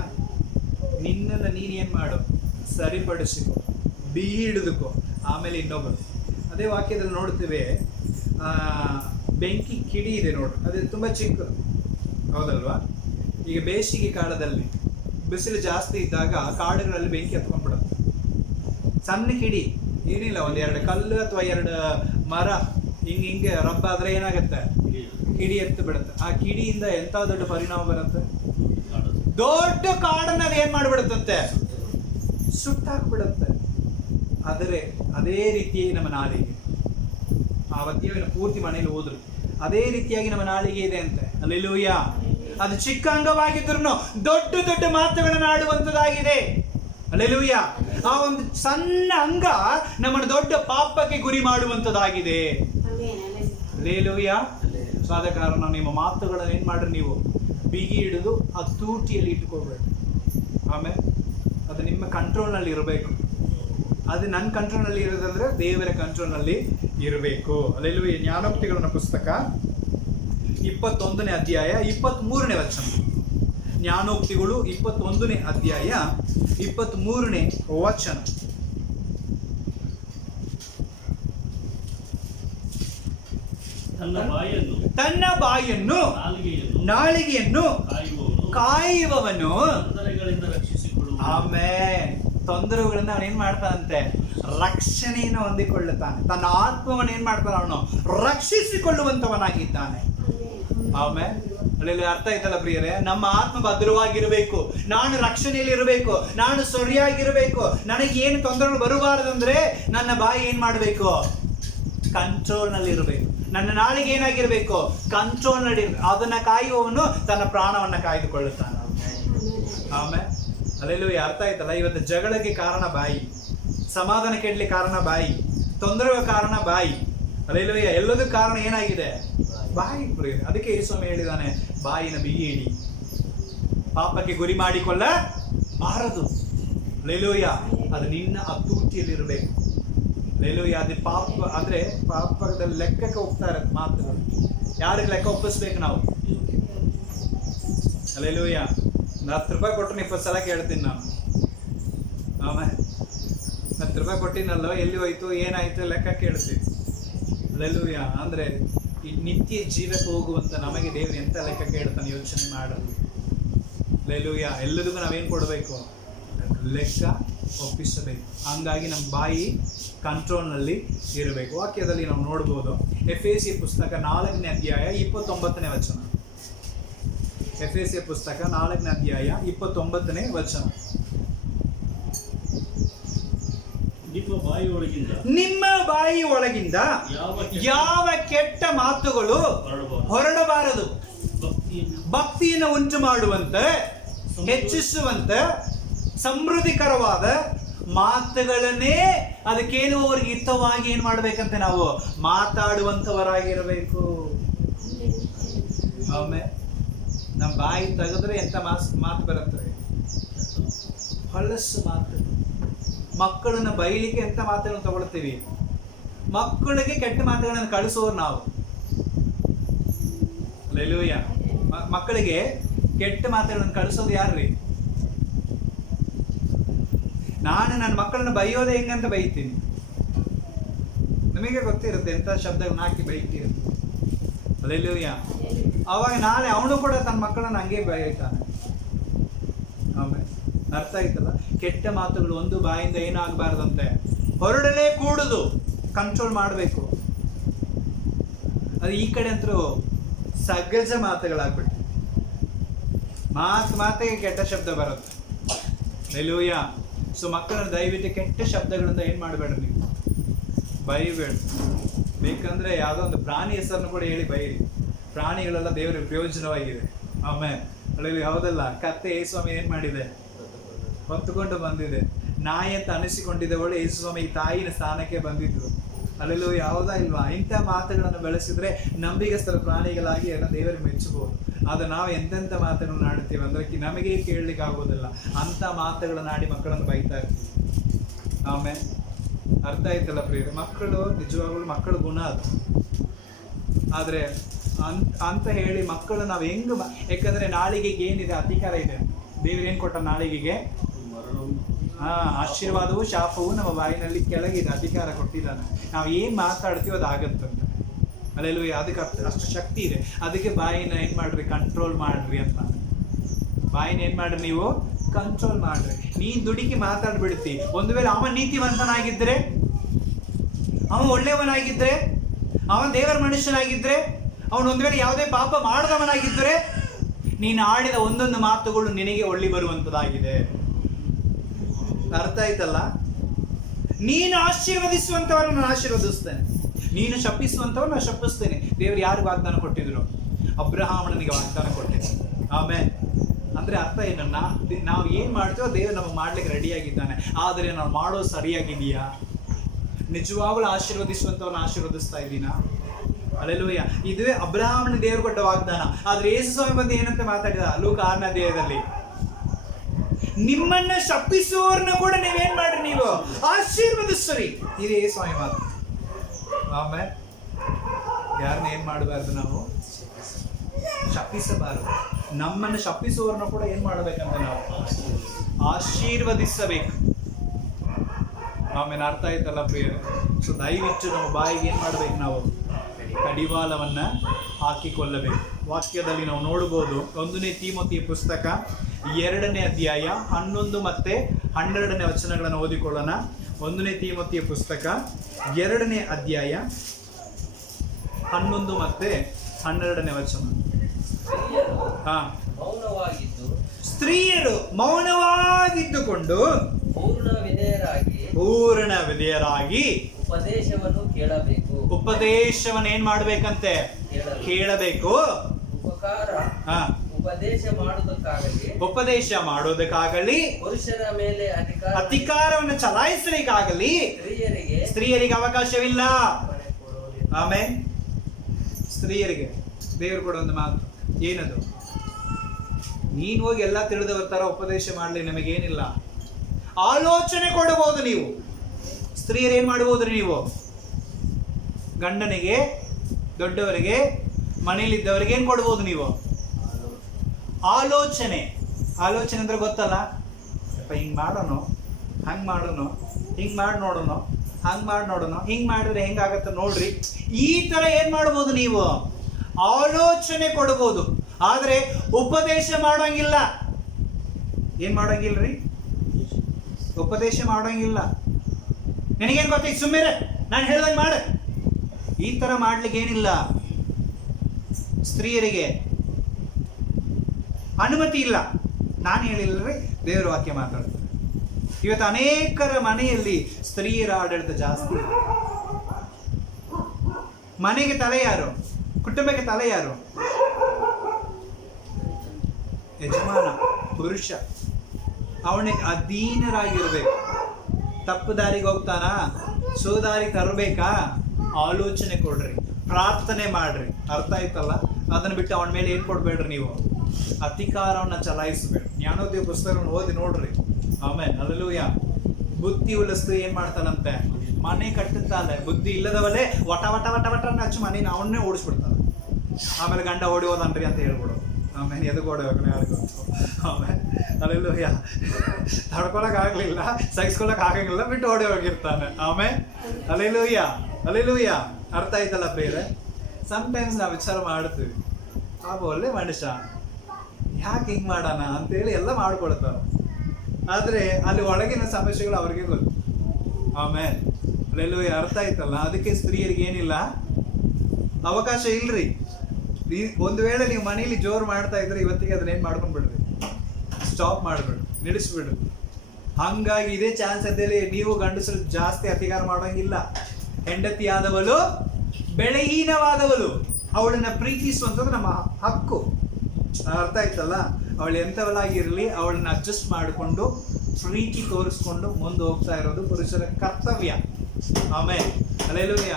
ನಿನ್ನನ್ನು ನೀನ್ ಏನ್ ಮಾಡು? ಸರಿಪಡಿಸಿಕೊ, ಹಿಡಿದುಕೋ. ಆಮೇಲೆ ಇನ್ನೊಬ್ಬರು. ಅದೇ ವಾಕ್ಯದಲ್ಲಿ ನೋಡ್ತೇವೆ, ಬೆಂಕಿ ಕಿಡಿ ಇದೆ ನೋಡು, ಅದು ತುಂಬಾ ಚಿಕ್ಕ, ಹೌದಲ್ವಾ? ಈಗ ಬೇಸಿಗೆ ಕಾಲದಲ್ಲಿ ಬಿಸಿಲು ಜಾಸ್ತಿ ಇದ್ದಾಗ ಕಾಡುಗಳಲ್ಲಿ ಬೆಂಕಿ ಹತ್ಕೊಂಡ್ಬಿಡುತ್ತೆ. ಸಣ್ಣ ಕಿಡಿ ಏನಿಲ್ಲ, 1-2 ಕಲ್ಲು ಅಥವಾ 2 ಮರ ಹಿಂಗೆ ರಬ್ಬ ಆದ್ರೆ ಏನಾಗತ್ತೆ? ಕಿಡಿ ಎತ್ತು ಬಿಡುತ್ತೆ. ಆ ಕಿಡಿಯಿಂದ ಎಂತ ದೊಡ್ಡ ಪರಿಣಾಮ ಬರುತ್ತೆ? ದೊಡ್ಡ ಕಾಡನ್ನ ಅದು ಏನ್ ಮಾಡ್ಬಿಡುತ್ತಂತೆ? ಸುಟ್ಟಾಕ್ಬಿಡುತ್ತೆ. ಆದರೆ ಅದೇ ರೀತಿಯಾಗಿ ನಮ್ಮ ನಾಲಿಗೆ, ಆ ವದ್ಯವಿನ ಪೂರ್ತಿ ಮನೇಲಿ ಹೋದ್ರು ಅದೇ ರೀತಿಯಾಗಿ ನಮ್ಮ ನಾಲಿಗೆ ಇದೆ ಅಂತೆ. ಹಲ್ಲೆಲೂಯಾ. ಅದು ಚಿಕ್ಕ ಅಂಗವಾಗಿದ್ರು ದೊಡ್ಡ ದೊಡ್ಡ ಮಾತುಗಳನ್ನು ಆಡುವಂತದ್ದಾಗಿದೆ. ಹಲ್ಲೆಲೂಯಾ. ಆ ಒಂದು ಸಣ್ಣ ಅಂಗ ನಮ್ಮನ್ನು ದೊಡ್ಡ ಪಾಪಕ್ಕೆ ಗುರಿ ಮಾಡುವಂತದ್ದಾಗಿದೆ. ಹಲ್ಲೆಲೂಯಾ. ಆದ ಕಾರಣ ನಿಮ್ಮ ಮಾತುಗಳನ್ನು ಏನ್ ಮಾಡ್ರಿ? ನೀವು ಬಿಗಿ ಹಿಡಿದು ಆ ತೂಟಿಯಲ್ಲಿ ಇಟ್ಕೊಳ್ಬೇಕು. ಆಮೇಲೆ ಅದು ನಿಮ್ಮ ಕಂಟ್ರೋಲ್ನಲ್ಲಿ ಇರಬೇಕು. ಅದು ನನ್ನ ಕಂಟ್ರೋಲ್ನಲ್ಲಿ ಇರೋದಂದ್ರೆ ದೇವರ ಕಂಟ್ರೋಲ್ನಲ್ಲಿ ಇರಬೇಕು. ಹಲ್ಲೆಲೂಯಾ. ಜ್ಞಾನೋಕ್ತಿಗಳ ಪುಸ್ತಕ 21ನೇ ಅಧ್ಯಾಯ 23ನೇ ವಚನ. ಜ್ಞಾನೋಕ್ತಿಗಳು 21ನೇ ಅಧ್ಯಾಯ 23ನೇ ವಚನ. ತನ್ನ ಬಾಯನ್ನು ನಾಲಿಗೆಯನ್ನು ಕಾಯುವವನು ಆಮೇಲೆ ತೊಂದರೆಗಳಿಂದ ಅವನು ಏನ್ ಮಾಡ್ತಾನಂತೆ? ರಕ್ಷಣೆಯನ್ನು ಹೊಂದಿಕೊಳ್ಳುತ್ತಾನೆ. ತನ್ನ ಆತ್ಮವನ್ನು ಏನ್ ಮಾಡ್ತಾನೆ? ಅವನು ರಕ್ಷಿಸಿಕೊಳ್ಳುವಂತವನಾಗಿದ್ದಾನೆ. ಆಮೇಲೆ ಅಲ್ಲಿ ಅರ್ಥ ಆಯ್ತಲ್ಲ ಪ್ರಿಯರೇ? ನಮ್ಮ ಆತ್ಮ ಭದ್ರವಾಗಿರ್ಬೇಕು, ನಾನು ರಕ್ಷಣೆಯಲ್ಲಿ ಇರಬೇಕು, ನಾನು ಸರಿಯಾಗಿರ್ಬೇಕು, ನನಗೆ ಏನು ತೊಂದರೆಗಳು ಬರಬಾರದಂದ್ರೆ ನನ್ನ ಬಾಯಿ ಏನ್ ಮಾಡ್ಬೇಕು? ಕಂಟ್ರೋಲ್ ನಲ್ಲಿ ಇರಬೇಕು. ನನ್ನ ನಾಳಿಗೆ ಏನಾಗಿರ್ಬೇಕು? ಕಂಟ್ರೋಲ್ ನಲ್ಲಿ. ಅದನ್ನ ಕಾಯುವವನು ತನ್ನ ಪ್ರಾಣವನ್ನ ಕಾಯ್ದುಕೊಳ್ಳುತ್ತಾನೆ. ಆಮೇಲೆ ಅಲ್ಲೆಲ್ಲೂ ಅರ್ಥ ಆಯ್ತಲ್ಲ? ಇವತ್ತು ಜಗಳಕ್ಕೆ ಕಾರಣ ಬಾಯಿ, ಸಮಾಧಾನ ಕೆಡ್ಲಿಕ್ಕೆ ಕಾರಣ ಬಾಯಿ, ತೊಂದರೆಗೆ ಕಾರಣ ಬಾಯಿ. ಅಲ್ಲೆಲ್ಲೂ ಎಲ್ಲದೂ ಕಾರಣ ಏನಾಗಿದೆ? ಬಾಯಿ. ಅದಕ್ಕೆ ಯೇಸುಸ್ವಾಮಿ ಹೇಳಿದಾನೆ, ಬಾಯಿನ ಬಿಗಿ ಇಡಿ, ಪಾಪಕ್ಕೆ ಗುರಿ ಮಾಡಿಕೊಳ್ಳಬಾರದು. ಅಲ್ಲೆಲ್ಲೂಯ್ಯ, ಅದು ನಿನ್ನ ಅತೂತಿಯಲ್ಲಿರಬೇಕು. ಅಲ್ಲೆಲ್ಲೂಯ್ಯ, ಅದು ಪಾಪ ಅಂದ್ರೆ ಪಾಪದ ಲೆಕ್ಕಕ್ಕೆ ಹೋಗ್ತಾ ಇರತ್ತೆ ಮಾತುಗಳು. ಯಾರಿಗೆ ಲೆಕ್ಕ ಒಪ್ಪಿಸ್ಬೇಕು ನಾವು? ಅಲ್ಲೆಲ್ಲೂಯ್ಯ, 10 ರೂಪಾಯಿ ಕೊಟ್ಟು 20 ಸಲ ಕೇಳ್ತೀನಿ ನಾನು. ಆಮೇಲೆ 10 ರೂಪಾಯಿ ಕೊಟ್ಟಿನಲ್ಲೋ, ಎಲ್ಲಿ ಹೋಯ್ತು, ಏನಾಯ್ತು ಲೆಕ್ಕ ಕೇಳ್ತೀನಿ. ಅಲ್ಲೆಲ್ಲೂಯ್ಯ, ಅಂದ್ರೆ ಈ ನಿತ್ಯ ಜೀವಕ್ಕೆ ಹೋಗುವಂತ ನಮಗೆ ದೇವರು ಎಂತ ಲೆಕ್ಕ ಕೇಳ್ತಾನೆ ಯೋಚನೆ ಮಾಡಲು. ಅಲ್ಲೆಲ್ಲೂಯ್ಯ, ಎಲ್ಲದಕ್ಕೂ ನಾವೇನ್ ಕೊಡಬೇಕು? ಲೆಕ್ಕ ಒಪ್ಪಿಸಬೇಕು. ಹಂಗಾಗಿ ನಮ್ಮ ಬಾಯಿ ಕಂಟ್ರೋಲ್ನಲ್ಲಿ ಇರಬೇಕು. ವಾಕ್ಯದಲ್ಲಿ ನಾವು ನೋಡ್ಬೋದು, ಎಫೆಸಿಯ ಪುಸ್ತಕ 4ನೇ ಅಧ್ಯಾಯ 29ನೇ ವಚನ. ಎಫೆಸಿಯ ಪುಸ್ತಕ 4ನೇ ಅಧ್ಯಾಯ 29ನೇ ವಚನ. ನಿಮ್ಮ ಬಾಯಿ ಒಳಗಿಂದ ಯಾವ ಕೆಟ್ಟ ಮಾತುಗಳು ಹೊರಡಬಾರದು. ಭಕ್ತಿಯನ್ನು ಉಂಟು ಮಾಡುವಂತೆ, ಹೆಚ್ಚಿಸುವಂತೆ, ಸಮೃದ್ಧಿಕರವಾದ ಮಾತುಗಳನ್ನೇ ಅದು ಕೇಳುವವರಿಗೆ ಹಿತವಾಗಿ ಏನ್ ಮಾಡ್ಬೇಕಂತೆ? ನಾವು ಮಾತಾಡುವಂತವರಾಗಿರಬೇಕು. ಆಮೇಲೆ ನಮ್ಮ ಬಾಯಿ ತೆಗೆದ್ರೆ ಎಂತ ಮಾತು ಬರುತ್ತೆ? ಹೊಲಸು ಮಾತು. ಮಕ್ಕಳನ್ನ ಬೈಲಿಕ್ಕೆ ಎಂತ ಮಾತುಗಳನ್ನು ತಗೊಳ್ತೀವಿ? ಮಕ್ಕಳಿಗೆ ಕೆಟ್ಟ ಮಾತುಗಳನ್ನು ಕಳಿಸೋರು ನಾವು. ಅಲ್ಲೆಲ್ಲೂಯ್ಯ, ಮಕ್ಕಳಿಗೆ ಕೆಟ್ಟ ಮಾತುಗಳನ್ನು ಕಳಿಸೋದು ಯಾರ್ರಿ? ನಾನು ನನ್ನ ಮಕ್ಕಳನ್ನ ಬೈಯೋದೇ ಹೆಂಗಂತ ಬೈತೀನಿ. ನಿಮಗೆ ಗೊತ್ತಿರುತ್ತೆ ಎಂತ ಶಬ್ದಗಳನ್ನ ಹಾಕಿ ಬೈತೀರಿ. ಅಲ್ಲೆಲ್ಲೂಯ್ಯ, ಅವಾಗ ನಾಳೆ ಅವನು ಕೂಡ ತನ್ನ ಮಕ್ಕಳನ್ನ ಹಂಗೆ ಬೈತಾನೆ. ಆಮೇಲೆ ಅರ್ಥ ಆಯ್ತಲ್ಲ? ಕೆಟ್ಟ ಮಾತುಗಳು ಒಂದು ಬಾಯಿಂದ ಏನಾಗಬಾರ್ದಂತೆ, ಹೊರಡಲೇ ಕೂಡುದು. ಕಂಟ್ರೋಲ್ ಮಾಡಬೇಕು. ಅದು ಈ ಕಡೆ ಅಂತೂ ಸಗಜ ಮಾತುಗಳಾಗ್ಬಿಟ್ಟು ಮಾತಿಗೆ ಕೆಟ್ಟ ಶಬ್ದ ಬರುತ್ತೆ. ಅಲ್ಲೆಲ್ಲೂಯ್ಯ. ಸೊ ಮಕ್ಕಳನ್ನ ದಯವಿಟ್ಟು ಕೆಟ್ಟ ಶಬ್ದಗಳಿಂದ ಏನ್ ಮಾಡಬೇಡ್ರಿ, ನೀವು ಬೈಬೇಡ. ಬೇಕಂದ್ರೆ ಯಾವುದೋ ಒಂದು ಪ್ರಾಣಿ ಹೆಸರನ್ನು ಕೂಡ ಹೇಳಿ ಬೈರಿ. ಪ್ರಾಣಿಗಳೆಲ್ಲ ದೇವರಿಗೆ ಪ್ರಯೋಜನವಾಗಿದೆ. ಆಮೇಲೆ ಅಲ್ಲಿ ಯಾವುದಲ್ಲ ಕತ್ತೆ ಯೇಸುಸ್ವಾಮಿ ಏನ್ ಮಾಡಿದೆ? ಹೊತ್ತುಕೊಂಡು ಬಂದಿದೆ. ನಾಯಿ ಅಂತ ಅನಿಸಿಕೊಂಡಿದ್ದವಳು ಯೇಸುಸ್ವಾಮಿ ತಾಯಿನ ಸ್ಥಾನಕ್ಕೆ ಬಂದಿದ್ರು. ಅಲ್ಲೆಲ್ಲೂ ಯಾವುದಾ ಇಲ್ವಾ? ಇಂಥ ಮಾತುಗಳನ್ನು ಬೆಳೆಸಿದ್ರೆ ನಂಬಿಗಸ್ತರ ಪ್ರಾಣಿಗಳಾಗಿ ಎಲ್ಲ ದೇವರಿಗೆ ಮೆಚ್ಚಬಹುದು. ಆದ್ರೆ ನಾವು ಎಂತೆಂಥ ಮಾತುಗಳನ್ನು ಆಡ್ತೀವಿ ಅಂದ್ರೆ ನಮಗೆ ಕೇಳಲಿಕ್ಕೆ ಆಗೋದಿಲ್ಲ. ಅಂತ ಮಾತುಗಳನ್ನ ಆಡಿ ಮಕ್ಕಳನ್ನು ಬೈತಾ ಇರ್ತೀವಿ. ಆಮೇಲೆ ಅರ್ಥ ಆಯ್ತಲ್ಲ ಪ್ರಿಯ? ಮಕ್ಕಳು ನಿಜವಾಗ್ಲೂ ಮಕ್ಕಳ ಗುಣ ಅದು. ಆದ್ರೆ ಅಂತ ಹೇಳಿ ಮಕ್ಕಳು ನಾವು ಯಾಕಂದ್ರೆ ನಾಲಿಗೆಗೆ ಏನಿದೆ? ಅಧಿಕಾರ ಇದೆ. ದೇವ್ರು ಏನ್ ಕೊಟ್ಟ ನಾಲಿಗೆಗೆ? ಆಶೀರ್ವಾದವು ಶಾಪವು ನಮ್ಮ ಬಾಯಿನಲ್ಲಿ ಕೆಳಗಿದೆ, ಅಧಿಕಾರ ಕೊಟ್ಟಿದ್ದಾನೆ. ನಾವು ಏನ್ ಮಾತಾಡ್ತೀವೋ ಅದು ಆಗತ್ತಂತ. ಅಲ್ಲೆಲ್ಲೂ ಅದಕ್ಕೆ ಅಷ್ಟು ಶಕ್ತಿ ಇದೆ. ಅದಕ್ಕೆ ಬಾಯಿನ ಏನ್ ಮಾಡ್ರಿ? ಕಂಟ್ರೋಲ್ ಮಾಡ್ರಿ ಅಂತ. ಬಾಯಿನ ಏನ್ ಮಾಡ್ರಿ? ನೀವು ಕಂಟ್ರೋಲ್ ಮಾಡ್ರಿ. ನೀನ್ ದುಡುಕಿ ಮಾತಾಡ್ಬಿಡ್ತಿ. ಒಂದು ವೇಳೆ ಅವನ್ ನೀತಿವಂತನಾಗಿದ್ರೆ, ಅವನು ಒಳ್ಳೆಯವನಾಗಿದ್ರೆ, ಅವನ ದೇವರ ಮನುಷ್ಯನಾಗಿದ್ರೆ, ಅವನು ಒಂದು ವೇಳೆ ಯಾವುದೇ ಪಾಪ ಮಾಡದವನಾಗಿದ್ರೆ, ನೀನು ಆಡಿದ ಒಂದೊಂದು ಮಾತುಗಳು ನಿನಗೆ ಒಳ್ಳಿ ಬರುವಂತದಾಗಿದೆ. ಅರ್ಥ ಆಯ್ತಲ್ಲ? ನೀನು ಆಶೀರ್ವದಿಸುವಂತವರನ್ನು ನಾನು ಆಶೀರ್ವದಿಸ್ತೇನೆ, ನೀನು ಶಪಿಸುವಂತವ್ರು ನಾನು ಶಪಿಸ್ತೇನೆ. ದೇವರು ಯಾರಿಗೆ ವಾಗ್ದಾನ ಕೊಟ್ಟಿದ್ರು? ಅಬ್ರಹಾಮನಿಗೆ ವಾಗ್ದಾನ ಕೊಟ್ಟಿದ್ರು. ಆಮೇಲೆ ಅಂದ್ರೆ ಅರ್ಥ ಏನು? ನಾವು ಏನ್ ಮಾಡ್ತೀವೋ ದೇವರು ನಮಗೆ ಮಾಡ್ಲಿಕ್ಕೆ ರೆಡಿಯಾಗಿದ್ದಾನೆ. ಆದರೆ ನಾವು ಮಾಡೋದು ಸರಿಯಾಗಿದೆಯಾ? ನಿಜವಾಗ್ಲೂ ಆಶೀರ್ವದಿಸುವಂತವ್ರನ್ನ ಆಶೀರ್ವದಿಸ್ತಾ ಇದ್ದೀನಾ? ಅಲ್ಲೆಲ್ಲೂಯ್ಯ. ಇದುವೇ ಅಬ್ರಹಾಮನ ದೇವರು ಕೊಟ್ಟ ವಾಗ್ದಾನ. ಆದ್ರೆ ಯೇಸುಸ್ವಾಮಿ ಬಂದು ಏನಂತ ಮಾತಾಡಿದ? ಲೂಕ 6ನೇ ಅಧ್ಯಾಯದಲ್ಲಿ, ನಿಮ್ಮನ್ನ ಶಪಿಸುವವ್ರನ್ನ ಕೂಡ ನೀವೇನ್ ಮಾಡ್ರಿ? ನೀವು ಆಶೀರ್ವದಿಸ್ರಿ. ಇದೇ ಸ್ವಾಮಿ ಮಾತು. ಆಮೇಲೆ ಯಾರನ್ನ ಏನ್ ಮಾಡಬಾರ್ದು? ನಾವು ಶಪಿಸಬಾರದು. ನಮ್ಮನ್ನು ಶಪಿಸುವವ್ರನ್ನ ಕೂಡ ಏನ್ ಮಾಡಬೇಕಂತ? ನಾವು ಆಶೀರ್ವದಿಸಬೇಕು. ಆಮೇಲೆ ಅರ್ಥ ಆಯ್ತಲ್ಲ ಪ್ರಿಯರೇ? ಸೊ ದಯವಿಟ್ಟು ನಾವು ಬಾಯಿಗೆ ಏನ್ ಮಾಡ್ಬೇಕು? ನಾವು ಕಡಿವಾಳವನ್ನ ಹಾಕಿಕೊಳ್ಳಬೇಕು. ವಾಕ್ಯದಲ್ಲಿ ನಾವು ನೋಡಬಹುದು, 1ನೇ ತಿಮೋಥಿಯ ಪುಸ್ತಕ 2ನೇ ಅಧ್ಯಾಯ 11 ಮತ್ತೆ 12ನೇ ವಚನಗಳನ್ನು ಓದಿಕೊಳ್ಳೋಣ. 1ನೇ ತಿಮೋಥಿಯ ಪುಸ್ತಕ 2ನೇ ಅಧ್ಯಾಯ 11 ಮತ್ತೆ 12ನೇ ವಚನ. ಹಾ, ಮೌನವಾಗಿದ್ದು ಸ್ತ್ರೀಯರು ಮೌನವಾಗಿದ್ದುಕೊಂಡು ಪೂರ್ಣ ವಿಧೇಯರಾಗಿ ಉಪದೇಶವನ್ನು ಕೇಳಬೇಕು. ಉಪದೇಶವನ್ನು ಏನ್ ಮಾಡ್ಬೇಕಂತೆ? ಕೇಳಬೇಕು. ಹಾ, ಉಪದೇಶ ಮಾಡೋದಕ್ಕಾಗಲಿ ಪುರುಷರ ಮೇಲೆ ಅಧಿಕಾರವನ್ನು ಚಲಾಯಿಸಲಿಕ್ಕಾಗಲಿ ಸ್ತ್ರೀಯರಿಗೆ ಅವಕಾಶವಿಲ್ಲ. ಆಮೇಲೆ ಸ್ತ್ರೀಯರಿಗೆ ದೇವರು ಕೊಡೋ ಒಂದು ಮಾತು ಏನದು? ನೀನು ಹೋಗಿ ಎಲ್ಲ ತಿಳಿದವರ ತರ ಉಪದೇಶ ಮಾಡಲಿ, ನಮಗೇನಿಲ್ಲ. ಆಲೋಚನೆ ಕೊಡಬಹುದು ನೀವು. ಸ್ತ್ರೀಯರು ಏನ್ ಮಾಡಬಹುದು? ನೀವು ಗಂಡನಿಗೆ, ದೊಡ್ಡವರಿಗೆ, ಮನೆಯಲ್ಲಿದ್ದವರಿಗೆ ಏನ್ ಕೊಡ್ಬೋದು? ನೀವು ಆಲೋಚನೆ. ಆಲೋಚನೆ ಅಂದ್ರೆ ಗೊತ್ತಲ್ಲ, ಹಿಂಗ್ ಮಾಡೋಣ, ಹಂಗ್ ಮಾಡೋಣ, ಹಿಂಗ್ ಮಾಡಿ ನೋಡೋಣ, ಹಂಗ್ ಮಾಡಿ ನೋಡೋಣ, ಹಿಂಗ್ ಮಾಡಿದ್ರೆ ಹೆಂಗಾಗತ್ತೆ ನೋಡ್ರಿ, ಈ ತರ ಏನ್ ಮಾಡ್ಬೋದು? ನೀವು ಆಲೋಚನೆ ಕೊಡ್ಬೋದು. ಆದ್ರೆ ಉಪದೇಶ ಮಾಡೋಂಗಿಲ್ಲ. ಏನ್ ಮಾಡೋಂಗಿಲ್ರಿ? ಉಪದೇಶ ಮಾಡೋಂಗಿಲ್ಲ. ನಿನಗೇನ್ ಗೊತ್ತೈತಿ? ಸುಮ್ಮನೆ ನಾನು ಹೇಳ್ದಂಗೆ ಮಾಡ. ಈ ತರ ಮಾಡ್ಲಿಕ್ಕೆ ಏನಿಲ್ಲ. ಸ್ತ್ರೀಯರಿಗೆ ಅನುಮತಿ ಇಲ್ಲ. ನಾನು ಹೇಳಿಲ್ಲರಿ, ದೇವರ ವಾಕ್ಯ ಮಾತಾಡ್ತಾರೆ. ಇವತ್ತು ಅನೇಕರ ಮನೆಯಲ್ಲಿ ಸ್ತ್ರೀಯರ ಆಡಳಿತ ಜಾಸ್ತಿ. ಮನೆಗೆ ತಲೆ ಯಾರು? ಕುಟುಂಬಕ್ಕೆ ತಲೆ ಯಾರು? ಯಜಮಾನ, ಪುರುಷ. ಅವನಿಗೆ ಅಧೀನರಾಗಿರ್ಬೇಕು. ತಪ್ಪು ದಾರಿಗೆ ಹೋಗ್ತಾನ, ಸೋದಾರಿ ತರಬೇಕಾ? ಆಲೋಚನೆ ಕೊಡ್ರಿ, ಪ್ರಾರ್ಥನೆ ಮಾಡ್ರಿ. ಅರ್ಥ ಆಯ್ತಲ್ಲ? ಅದನ್ನ ಬಿಟ್ಟು ಅವನ ಮೇಲೆ ಏನ್ ಕೊಡ್ಬೇಡ್ರಿ, ನೀವು ಅಧಿಕಾರವನ್ನ ಚಲಾಯಿಸಬೇಡ. ಜ್ಞಾನೋದಯ ಪುಸ್ತಕವನ್ನು ಓದಿ ನೋಡ್ರಿ. ಆಮೇಲೆ ಹಲ್ಲೆಲೂಯ. ಬುದ್ಧಿ ಉಳ್ಳ ಸ್ತ್ರೀ ಏನ್ ಮಾಡ್ತಾನಂತೆ? ಮನೆ ಕಟ್ಟುತ್ತಾಳೆ. ಬುದ್ಧಿ ಇಲ್ಲದವಲ್ಲೇ ವಟ ವಟ ವಟ ವಟ ಹಚ್ಚಿ ಮನೇನ ಅವನ್ನೇ ಓಡಿಸ್ಬಿಡ್ತಾನೆ. ಆಮೇಲೆ ಗಂಡ ಓಡಿ ಹೋದನ್ರಿ ಅಂತ ಹೇಳ್ಬಿಡು. ಆಮೇಲೆ ಎದಕ್ಕೆ ಓಡಬೇಕು ಯಾರಿಗೂ. ಆಮೇಲೆ ಹಲ್ಲೆಲೂಯ. ತಡ್ಕೊಳಕ್ ಆಗ್ಲಿಲ್ಲ, ಸಹಿಸ್ಕೊಳಕ್ ಆಗಂಗಿಲ್ಲ, ಬಿಟ್ಟು ಓಡಿ ಹೋಗಿರ್ತಾನೆ. ಆಮೇಲೆ ಹಲ್ಲೆಲೂಯ, ಹಲ್ಲೆಲೂಯ. ಅರ್ಥ ಆಯ್ತಲ್ಲ ಪ್ರಿಯರೇ? ಸಮ್ಟೈಮ್ಸ್ ನಾವು ವಿಚಾರ ಮಾಡ್ತೀವಿ, ಆಗ ಒಳ್ಳೆ ಮನುಷ್ಯ, ಯಾಕೆ ಹಿಂಗ್ ಮಾಡೋಣ ಅಂತೇಳಿ ಎಲ್ಲ ಮಾಡ್ಕೊಳ್ತಾರ. ಆದ್ರೆ ಅಲ್ಲಿ ಒಳಗಿನ ಸಮಸ್ಯೆಗಳು ಅವ್ರಿಗೆ ಗೊತ್ತು. ಆಮೇಲೆ ಹಲ್ಲೆಲೂಯ. ಅರ್ಥ ಆಯ್ತಲ್ಲ? ಅದಕ್ಕೆ ಸ್ತ್ರೀಯರಿಗೆ ಏನಿಲ್ಲ, ಅವಕಾಶ ಇಲ್ರಿ. ಒಂದು ವೇಳೆ ನೀವು ಮನೇಲಿ ಜೋರು ಮಾಡ್ತಾ ಇದ್ರೆ ಇವತ್ತಿಗೆ ಅದನ್ನೇನ್ ಮಾಡ್ಕೊಂಡ್ ಬಿಡ್ರಿ, ಸ್ಟಾಪ್ ಮಾಡ್ಬಿಡ್ರಿ, ನಿಲ್ಲಿಸ್ಬಿಡ್ರಿ. ಹಂಗಾಗಿ ಇದೇ ಚಾನ್ಸ್ ಅಂತೇಳಿ ನೀವು ಗಂಡಸರು ಜಾಸ್ತಿ ಅಧಿಕಾರ ಮಾಡೋಂಗಿಲ್ಲ. ಹೆಂಡತಿಯಾದವಳು ಬೆಳೆಹೀನವಾದವಳು, ಅವಳನ್ನ ಪ್ರೀತಿಸುವಂಥದ್ದು ನಮ್ಮ ಹಕ್ಕು. ಅರ್ಥ ಆಯ್ತಲ್ಲ? ಅವಳು ಎಂಥವಳಾಗಿರ್ಲಿ, ಅವಳನ್ನ ಅಡ್ಜಸ್ಟ್ ಮಾಡಿಕೊಂಡು ಪ್ರೀತಿ ತೋರಿಸ್ಕೊಂಡು ಮುಂದೆ ಹೋಗ್ತಾ ಇರೋದು ಪುರುಷರ ಕರ್ತವ್ಯ. ಆಮೇಲೆ ಹಲ್ಲೆಲೂಯ.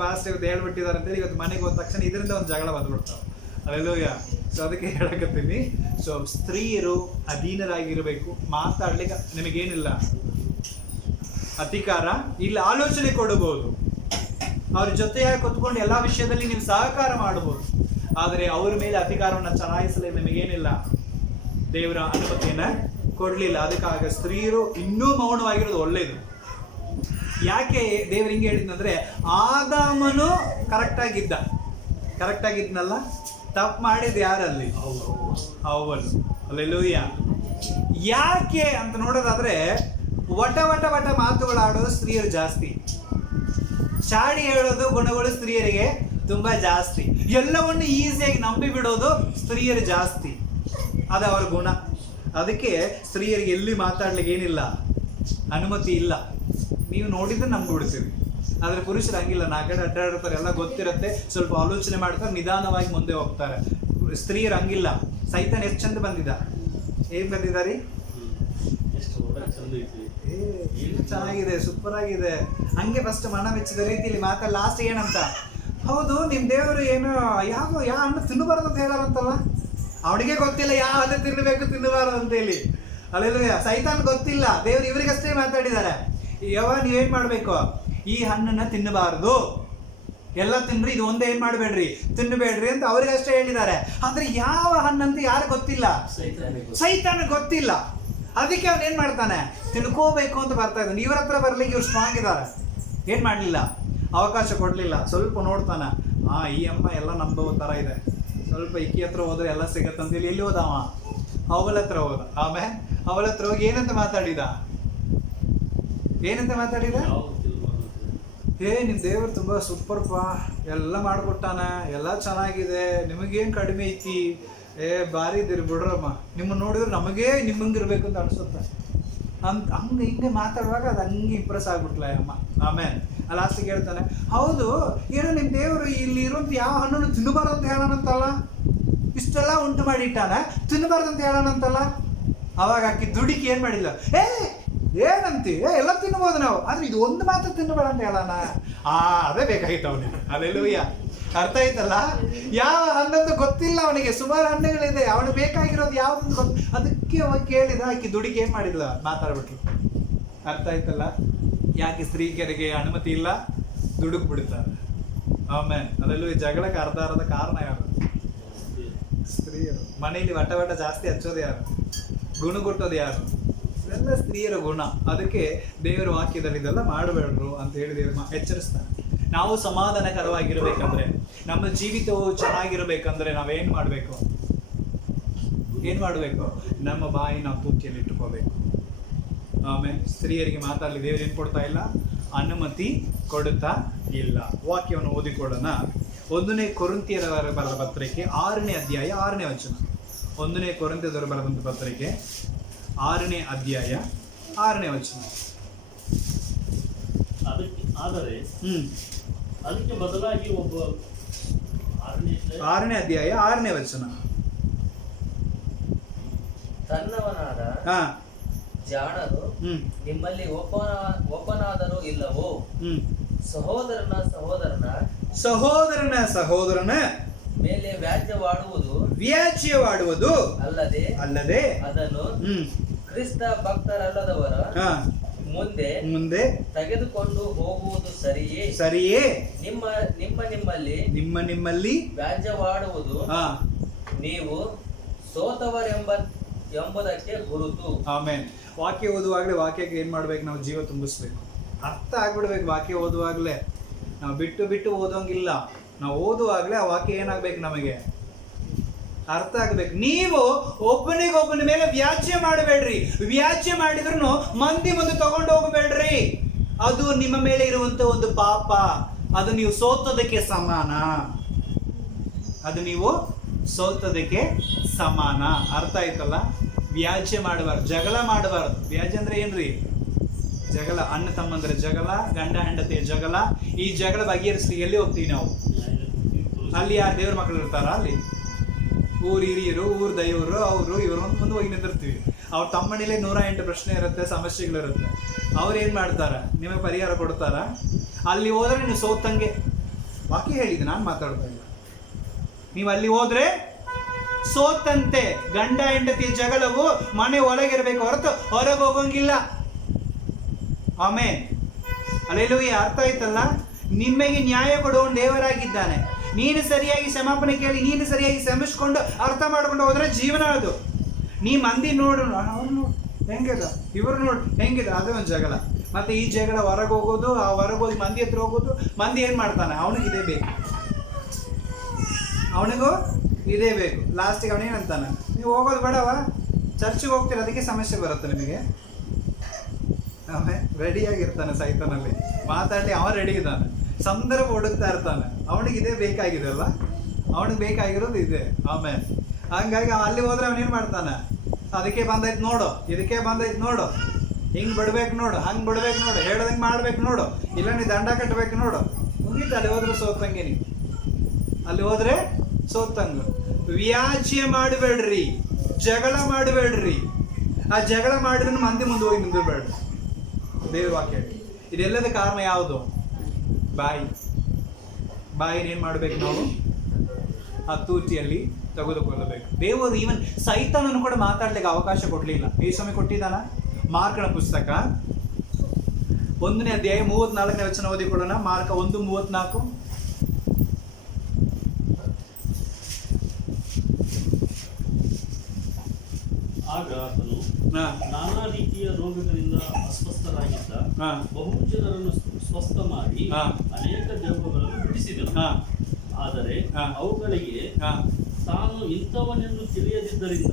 ಬಾಸ್ ಇವತ್ತು ಹೇಳ್ಬಿಟ್ಟಿದ್ದಾರೆ ಅಂತೇಳಿ ಇವತ್ತು ಮನೆಗೆ ಹೋದ ತಕ್ಷಣ ಇದರಿಂದ ಒಂದು ಜಗಳ ಬಂದ್ಬಿಡ್ತಾವೆ. ಹಲ್ಲೆಲೂಯ. ಸೊ ಅದಕ್ಕೆ ಹೇಳಕತ್ತೀನಿ. ಸೊ ಸ್ತ್ರೀಯರು ಅಧೀನರಾಗಿರ್ಬೇಕು. ಮಾತಾಡ್ಲಿಕ್ಕೆ ನಿಮಗೇನಿಲ್ಲ ಅಧಿಕಾರ ಇಲ್ಲ. ಆಲೋಚನೆ ಕೊಡಬಹುದು, ಅವ್ರ ಜೊತೆಯಾಗಿ ಕೂತ್ಕೊಂಡು ಎಲ್ಲಾ ವಿಷಯದಲ್ಲಿ ನೀವು ಸಹಕಾರ ಮಾಡಬಹುದು. ಆದರೆ ಅವ್ರ ಮೇಲೆ ಅಧಿಕಾರವನ್ನು ಚಲಾಯಿಸಲು ನಿಮಗೇನಿಲ್ಲ, ದೇವರ ಅನುಮತಿಯನ್ನ ಕೊಡ್ಲಿಲ್ಲ. ಅದಕ್ಕಾಗ ಸ್ತ್ರೀಯರು ಇನ್ನೂ ಮೌನವಾಗಿರೋದು ಒಳ್ಳೇದು. ಯಾಕೆ ದೇವ್ರು ಹಿಂಗೆ ಹೇಳಿದ್ನಂದ್ರೆ, ಆದಾಮನು ಕರೆಕ್ಟ್ ಆಗಿದ್ನಲ್ಲ, ತಪ್ಪು ಮಾಡಿದ್ ಯಾರಲ್ಲಿ? ಅವಳು. ಹಲ್ಲೆಲೂಯ. ಯಾಕೆ ಅಂತ ನೋಡೋದಾದ್ರೆ, ವಟ ವಟ ವಟ ಮಾತುಗಳಾಡೋದು ಸ್ತ್ರೀಯರು ಜಾಸ್ತಿ. ಚಾಡಿ ಹೇಳೋದು ಗುಣಗಳು ಸ್ತ್ರೀಯರಿಗೆ ತುಂಬಾ ಜಾಸ್ತಿ. ಎಲ್ಲವನ್ನು ಈಸಿಯಾಗಿ ನಂಬಿ ಬಿಡೋದು ಸ್ತ್ರೀಯರು ಜಾಸ್ತಿ. ಅದು ಅವರ ಗುಣ. ಅದಕ್ಕೆ ಸ್ತ್ರೀಯರಿಗೆ ಎಲ್ಲಿ ಮಾತಾಡ್ಲಿಕ್ಕೆ ಏನಿಲ್ಲ, ಅನುಮತಿ ಇಲ್ಲ. ನೀವು ನೋಡಿದ್ರೆ ನಂಬಿಬಿಡ್ತೀವಿ. ಆದ್ರೆ ಪುರುಷರು ಹಂಗಿಲ್ಲ. ನಾಲ್ಕಡೆ ಅಡ್ಡಾಡ್ತಾರೆ, ಎಲ್ಲ ಗೊತ್ತಿರುತ್ತೆ, ಸ್ವಲ್ಪ ಆಲೋಚನೆ ಮಾಡ್ತಾರೆ, ನಿಧಾನವಾಗಿ ಮುಂದೆ ಹೋಗ್ತಾರೆ. ಸ್ತ್ರೀಯರು ಹಂಗಿಲ್ಲ. ಸೈತಾನ್ ಎಷ್ಟು ಚಂದ ಬಂದಿದ್ದ, ಏನ್ ಬಂದಿದ್ದಾರಿ? ಚೆನ್ನಾಗಿದೆ, ಸೂಪರ್ ಆಗಿದೆ. ಹಂಗೆ ಫಸ್ಟ್ ಮನ ಮೆಚ್ಚಿದ ರೀತಿಯಲ್ಲಿ ಮಾತಾಡ. ಲಾಸ್ಟ್ ಏನಂತ, ಹೌದು ನಿಮ್ ದೇವರು ಏನು ಯಾವ ಹಣ್ಣು ತಿನ್ನಬಾರದು ಅಂತ ಹೇಳಾರಂತಲ್ಲ, ಅವನಿಗೆ ಗೊತ್ತಿಲ್ಲ ಯಾವ ಹಣ್ಣು ತಿನ್ನಬೇಕು ತಿನ್ನಬಾರದು ಅಂತೇಳಿ. ಅಲ್ಲೆಲ್ಲ ಸೈತಾನ್ ಗೊತ್ತಿಲ್ಲ, ದೇವ್ರು ಇವ್ರಿಗಷ್ಟೇ ಮಾತಾಡಿದ್ದಾರೆ. ನೀವೇನ್ ಮಾಡ್ಬೇಕು, ಈ ಹಣ್ಣನ್ನ ತಿನ್ನಬಾರದು, ಎಲ್ಲ ತಿನ್ರಿ, ಇದು ಒಂದೇ ಏನ್ ಮಾಡ್ಬೇಡ್ರಿ, ತಿನ್ನಬೇಡ್ರಿ ಅಂತ ಅವ್ರಿಗಷ್ಟೇ ಹೇಳಿದ್ದಾರೆ. ಆದ್ರೆ ಯಾವ ಹಣ್ಣಂತ ಯಾರು ಗೊತ್ತಿಲ್ಲ, ಸೈತಾನ ಗೊತ್ತಿಲ್ಲ. ಅದಕ್ಕೆ ಅವ್ನು ಏನ್ ಮಾಡ್ತಾನೆ, ತಿಳ್ಕೋಬೇಕು ಅಂತ ಬರ್ತಾ ಇದ್ದಾನೆ. ಇವ್ರ ಹತ್ರ ಬರ್ಲಿಕ್ಕೆ ಇವ್ರು ಸ್ಟ್ರಾಂಗ್ ಇದ್ದಾರೆ. ಏನ್ ಮಾಡ್ಲಿಲ್ಲ, ಅವಕಾಶ ಕೊಡ್ಲಿಲ್ಲ. ಸ್ವಲ್ಪ ನೋಡ್ತಾನ, ಈ ಅಮ್ಮ ಎಲ್ಲ ನಂಬೋ ತರ ಇದೆ, ಸ್ವಲ್ಪ ಇಕ್ಕಿ ಹತ್ರ ಹೋದ್ರೆ ಎಲ್ಲ ಸಿಗತ್ತಂತೇಳಿ ಎಲ್ಲಿ ಹೋದ ಅವ, ಅವಳ ಹತ್ರ ಹೋದ. ಆಮೇಲೆ ಅವಳ ಹತ್ರ ಹೋಗಿ ಏನಂತ ಮಾತಾಡಿದ, ನಿಮ್ಮ ದೇವರು ತುಂಬ ಸೂಪರ್ಪ, ಎಲ್ಲ ಮಾಡಿಕೊಟ್ಟಾನ, ಎಲ್ಲ ಚೆನ್ನಾಗಿದೆ, ನಿಮಗೇನು ಕಡಿಮೆ ಐತಿ, ಭಾರಿ ಇದ್ದೀರಿ ಬಿಡ್ರಮ್ಮ, ನಿಮ್ಮನ್ನು ನೋಡಿದ್ರೆ ನಮಗೇ ನಿಮ್ಮಂಗಿರ್ಬೇಕು ಅಂತ ಅನಿಸುತ್ತೆ ಅಂತ ಹಂಗೆ ಹಿಂಗೆ ಮಾತಾಡುವಾಗ ಅದು ಹಂಗೆ ಇಂಪ್ರೆಸ್ ಆಗ್ಬಿಟ್ಲ ಅಮ್ಮ. ಆಮೇಲೆ ಲಾಸ್ಟಿಗೆ ಹೇಳ್ತಾನೆ, ಹೌದು ಏನೋ ನಿಮ್ಮ ದೇವರು ಇಲ್ಲಿ ಇರುವಂಥ ಯಾವ ಹಣ್ಣನ್ನು ತಿನ್ನಬಾರ್ದು ಅಂತ ಹೇಳೋಣಂತಲ್ಲ, ಇಷ್ಟೆಲ್ಲ ಉಂಟು ಮಾಡಿಟ್ಟಾನ, ತಿನ್ನಬಾರ್ದು ಅಂತ ಹೇಳೋಣಂತಲ್ಲ. ಅವಾಗ ಆಕಿ ದುಡಿಕೆ ಏನು ಮಾಡಿಲ್ಲ, ಏನಂತಿ ಎಲ್ಲ ತಿನ್ಬೋದು ನಾವು, ಆದ್ರೆ ಇದು ಒಂದು ಮಾತ್ರ ತಿನ್ನಬೇಡ ಅಂತ ಹೇಳೋಣ. ಅದೇ ಬೇಕಾಗಿತ್ತು ಅವನಿಗೆ. ಅಲ್ಲೆಲ್ಲೂಯ್ಯ, ಅರ್ಥ ಆಯ್ತಲ್ಲ? ಯಾವ ಹಣ್ಣಂತ ಗೊತ್ತಿಲ್ಲ ಅವನಿಗೆ, ಸುಮಾರು ಹಣ್ಣುಗಳಿದೆ, ಅವನಿಗೆ ಬೇಕಾಗಿರೋದು ಯಾವ್ದು ಅದಕ್ಕೆ ಅವ ಕೇಳಿದ. ಆಕಿ ದುಡಿಗೆ ಏನು ಮಾಡಿಲ್ಲ, ಮಾತಾಡ್ಬಿಟ್ರು. ಅರ್ಥ ಆಯ್ತಲ್ಲ? ಯಾಕೆ ಸ್ತ್ರೀಯರಿಗೆ ಅನುಮತಿ ಇಲ್ಲ, ದುಡುಕ್ ಬಿಡ್ತಾರೆ. ಆಮೇಲೆ ಅದರಲ್ಲೂ ಈ ಜಗಳಕ್ಕೆ ಅರ್ಧ ಕಾರಣ ಯಾರು? ಸ್ತ್ರೀಯರು. ಮನೆಯಲ್ಲಿ ವಟ ಜಾಸ್ತಿ ಹಚ್ಚೋದು ಯಾರು? ಗುಣಗುಟ್ಟೋದು ಯಾರು? ಎಲ್ಲ ಸ್ತ್ರೀಯರ ಗುಣ. ಅದಕ್ಕೆ ದೇವರ ವಾಕ್ಯದಲ್ಲಿ ಇದೆಲ್ಲ ಮಾಡಬೇಡ್ರು ಅಂತ ಹೇಳಿ ದೇವರು ಎಚ್ಚರಿಸ್ತಾನೆ. ನಾವು ಸಮಾಧಾನಕರವಾಗಿರ್ಬೇಕಂದ್ರೆ, ನಮ್ಮ ಜೀವಿತವು ಚೆನ್ನಾಗಿರ್ಬೇಕಂದ್ರೆ ನಾವೇನು ಮಾಡಬೇಕು? ನಮ್ಮ ಬಾಯಿ ನಾವು ತೂಕಿಯಲ್ಲಿ ಇಟ್ಕೋಬೇಕು. ಆಮೇಲೆ ಸ್ತ್ರೀಯರಿಗೆ ಮಾತಾಡಲಿ ದೇವರು ಏನು ಕೊಡ್ತಾ ಇಲ್ಲ, ಅನುಮತಿ ಕೊಡುತ್ತಾ ಇಲ್ಲ. ವಾಕ್ಯವನ್ನು ಓದಿಕೊಳ್ಳೋಣ. 1ನೇ ಕೊರಿಂಥಿಯರವರ ಬರೆದ ಪತ್ರಿಕೆ 6ನೇ ಅಧ್ಯಾಯ 6ನೇ ವಚನ. 1ನೇ ಕೊರಿಂಥಿಯರವರ ಬರೆದಂಥ ಪತ್ರಿಕೆ 6ನೇ ಅಧ್ಯಾಯ 6ನೇ ವಚನ. ಅದಕ್ಕೆ ಬದಲಾಗಿ ಒಬ್ಬ 6ನೇ ಅಧ್ಯಾಯ 6ನೇ ವಚನ. ತನ್ನವನಾದ ಜಾಣನು ನಿಮ್ಮಲ್ಲಿ ಒಬ್ಬನಾದರೂ ಇಲ್ಲವೋ? ಸಹೋದರನ ಮೇಲೆ ವ್ಯಾಜ್ಯವಾಡುವುದು ಅಲ್ಲದೆ ಅದನ್ನು ಕ್ರಿಸ್ತ ಭಕ್ತರಲ್ಲದವರ ಮುಂದೆ ತೆಗೆದುಕೊಂಡು ಹೋಗುವುದು ಸರಿಯೇ? ನಿಮ್ಮಲ್ಲಿ ವ್ಯಾಜ್ಯವಾಡುವುದು ನೀವು ಸೋತವರೆಂಬುದಕ್ಕೆ ಗುರುತು. ಆಮೇನ್. ವಾಕ್ಯ ಓದುವಾಗಲೇ ವಾಕ್ಯಕ್ಕೆ ಏನು ಮಾಡ್ಬೇಕು? ನಾವು ಜೀವ ತುಂಬಿಸ್ಬೇಕು, ಅರ್ಥ ಆಗ್ಬಿಡ್ಬೇಕು. ವಾಕ್ಯ ಓದುವಾಗಲೇ ನಾವು ಬಿಟ್ಟು ಓದೋಂಗಿಲ್ಲ. ನಾವು ಓದುವಾಗಲೇ ಆ ವಾಕ್ಯ ಏನಾಗ್ಬೇಕು? ನಮಗೆ ಅರ್ಥ ಆಗ್ಬೇಕು. ನೀವು ಒಬ್ಬನಿಗೊಬ್ಬನ ಮೇಲೆ ವ್ಯಾಜ್ಯ ಮಾಡಬೇಡ್ರಿ. ವ್ಯಾಜ್ಯ ಮಾಡಿದ್ರು ಮಂದಿ ಮುಂದೆ ತಗೊಂಡು ಹೋಗಬೇಡ್ರಿ. ಅದು ನಿಮ್ಮ ಮೇಲೆ ಇರುವಂತ ಒಂದು ಪಾಪ. ಅದು ನೀವು ಸೋತೋದಕ್ಕೆ ಸಮಾನ. ಅರ್ಥ ಆಯ್ತಲ್ಲ? ವ್ಯಾಜ್ಯ ಮಾಡಬಾರ್ದು, ಜಗಳ ಮಾಡಬಾರ್ದು. ವ್ಯಾಜ್ಯ ಅಂದ್ರೆ ಏನ್ರಿ? ಜಗಳ, ಅಣ್ಣ ತಮ್ಮಂದ್ರೆ ಜಗಳ, ಗಂಡ ಹೆಂಡತಿಯ ಜಗಳ. ಈ ಜಗಳ ಬಗೆಹರಿಸ್ಲಿಕ್ಕೆ ಎಲ್ಲಿ ಹೋಗ್ತೀವಿ ನಾವು? ಅಲ್ಲಿ ಯಾರು ದೇವ್ರ ಮಕ್ಕಳು ಇರ್ತಾರ? ಅಲ್ಲಿ ಊರು ಹಿರಿಯರು, ಊರು ದೈವರು, ಅವರು ಇವರು ಮುಂದೆ ಹೋಗಿ ನಿಂತಿರ್ತೀವಿ. ಅವ್ರ ತಮ್ಮನೇಲೆ 108 ಪ್ರಶ್ನೆ ಇರುತ್ತೆ, ಸಮಸ್ಯೆಗಳಿರುತ್ತೆ. ಅವ್ರು ಏನು ಮಾಡ್ತಾರೆ? ನಿಮಗೆ ಪರಿಹಾರ ಕೊಡ್ತಾರ? ಅಲ್ಲಿ ಹೋದ್ರೆ ನೀವು ಸೋತಂಗೆ. ವಾಕ್ಯ ಹೇಳಿದೆ, ನಾನು ಮಾತಾಡ್ತಾ ಇಲ್ಲ. ನೀವು ಅಲ್ಲಿ ಹೋದ್ರೆ ಸೋತಂತೆ. ಗಂಡ ಹೆಂಡತಿಯ ಜಗಳವು ಮನೆ ಒಳಗಿರ್ಬೇಕು ಹೊರತು ಹೊರಗೆ ಹೋಗಂಗಿಲ್ಲ. ಆಮೇನ್. ಅಲ್ಲೆಲ್ಲೂಯ್ಯ. ಅರ್ಥ ಆಯ್ತಲ್ಲ? ನಿಮಗೆ ನ್ಯಾಯ ಕೊಡುವ ದೇವರಾಗಿದ್ದಾನೆ. ನೀನು ಸರಿಯಾಗಿ ಕ್ಷಮಾಪಣೆ ಕೇಳಿ, ನೀನು ಸರಿಯಾಗಿ ಶ್ರಮಿಸ್ಕೊಂಡು ಅರ್ಥ ಮಾಡ್ಕೊಂಡು ಹೋದ್ರೆ ಜೀವನ ಅದು. ನೀ ಮಂದಿ ನೋಡು, ಅವ್ರು ನೋಡು ಹೆಂಗಿದೆ, ಇವರು ನೋಡು ಹೆಂಗಿದೆ, ಅದೇ ಒಂದು ಜಗಳ. ಮತ್ತೆ ಈ ಜಗಳ ಹೊರಗೆ ಹೋಗೋದು, ಆ ಹೊರಗೆ ಹೋಗಿ ಮಂದಿ ಹತ್ರ ಹೋಗೋದು. ಮಂದಿ ಏನು ಮಾಡ್ತಾನೆ? ಅವನಿಗೂ ಇದೇ ಬೇಕು. ಲಾಸ್ಟಿಗೆ ಅವನೇನಂತಾನೆ? ನೀವು ಹೋಗೋದು ಬೇಡವಾ? ಚರ್ಚಿಗೆ ಹೋಗ್ತೀರ, ಅದಕ್ಕೆ ಸಮಸ್ಯೆ ಬರುತ್ತೆ ನಿಮಗೆ. ಆಮೇಲೆ ರೆಡಿಯಾಗಿರ್ತಾನೆ ಸೈತಾನಲ್ಲಿ ಮಾತಾಡಲಿ. ಅವನು ರೆಡಿ ಇದ್ದಾನೆ, ಸಂದರ್ಭ ಹುಡುಕ್ತಾ ಇರ್ತಾನೆ. ಅವನಿಗೆ ಇದೇ ಬೇಕಾಗಿದೆ ಅಲ್ಲ, ಅವನಿಗೆ ಬೇಕಾಗಿರೋದು ಇದೆ. ಆಮೇಲೆ ಹಂಗಾಗಿ ಅಲ್ಲಿ ಹೋದ್ರೆ ಅವನೇನು ಮಾಡ್ತಾನೆ? ಅದಕ್ಕೆ ಬಂದೈತೆ ನೋಡು, ಇದಕ್ಕೆ ಬಂದೈತೆ ನೋಡು, ಹಿಂಗೆ ಬಿಡ್ಬೇಕು ನೋಡು, ಹಂಗೆ ಬಿಡ್ಬೇಕು ನೋಡು, ಹೇಳ್ದಂಗೆ ಮಾಡ್ಬೇಕು ನೋಡು, ಇಲ್ಲ ನೀ ದಂಡ ಕಟ್ಟಬೇಕು ನೋಡು. ಮುಗೀತು. ಅಲ್ಲಿ ಹೋದ್ರೆ ಸೋತಂಗೆ. ನೀವು ಅಲ್ಲಿ ಹೋದ್ರೆ ಸೋತಂಗ. ವ್ಯಾಜ್ಯ ಮಾಡಬೇಡ್ರಿ, ಜಗಳ ಮಾಡಬೇಡ್ರಿ. ಆ ಜಗಳ ಮಾಡಿದ್ರೆ ಮಂದಿ ಮುಂದೆ ಹೋಗಿ ನಿಂದಿರ್ಬೇಡ್ರಿ. ದೇವ್ರ ವಾಕ್ಯ. ಇದೆಲ್ಲದ ಕಾರಣ ಯಾವುದು? ಬಾಯಿನ ಏನು ಮಾಡಬೇಕು? ನಾವು ಹತೋಟಿಯಲ್ಲಿ ತೆಗೆದುಕೊಳ್ಳಬೇಕು. ದೇವರು ಈವನ್ ಸೈತಾನನ್ನು ಕೂಡ ಮಾತಾಡ್ಲಿಕ್ಕೆ ಅವಕಾಶ ಕೊಡಲಿಲ್ಲ. ಈ ಸಮಯ ಕೊಟ್ಟಿದ್ದಾನ? ಮಾರ್ಕನ ಪುಸ್ತಕ 1ನೇ ಅಧ್ಯಾಯ 34ನೇ ವಚನ ಓದಿಕೊಳ್ಳೋಣ. ಮಾರ್ಕ 1:34. ಆಗ ಆತನು ನಾನಾ ರೀತಿಯ ರೋಗಗಳಿಂದ ಅಸ್ವಸ್ಥರಾಗಿದ್ದ ಬಹು ಜನರನ್ನು ಸ್ವಸ್ಥ ಮಾಡಿ ಅನೇಕ ದೆವ್ವಗಳನ್ನು ಬಿಡಿಸಿದನು. ಆದರೆ ಅವುಗಳಿಗೆ ತಾನು ಇಂಥವನೆಂದು ತಿಳಿಯದಿದ್ದರಿಂದ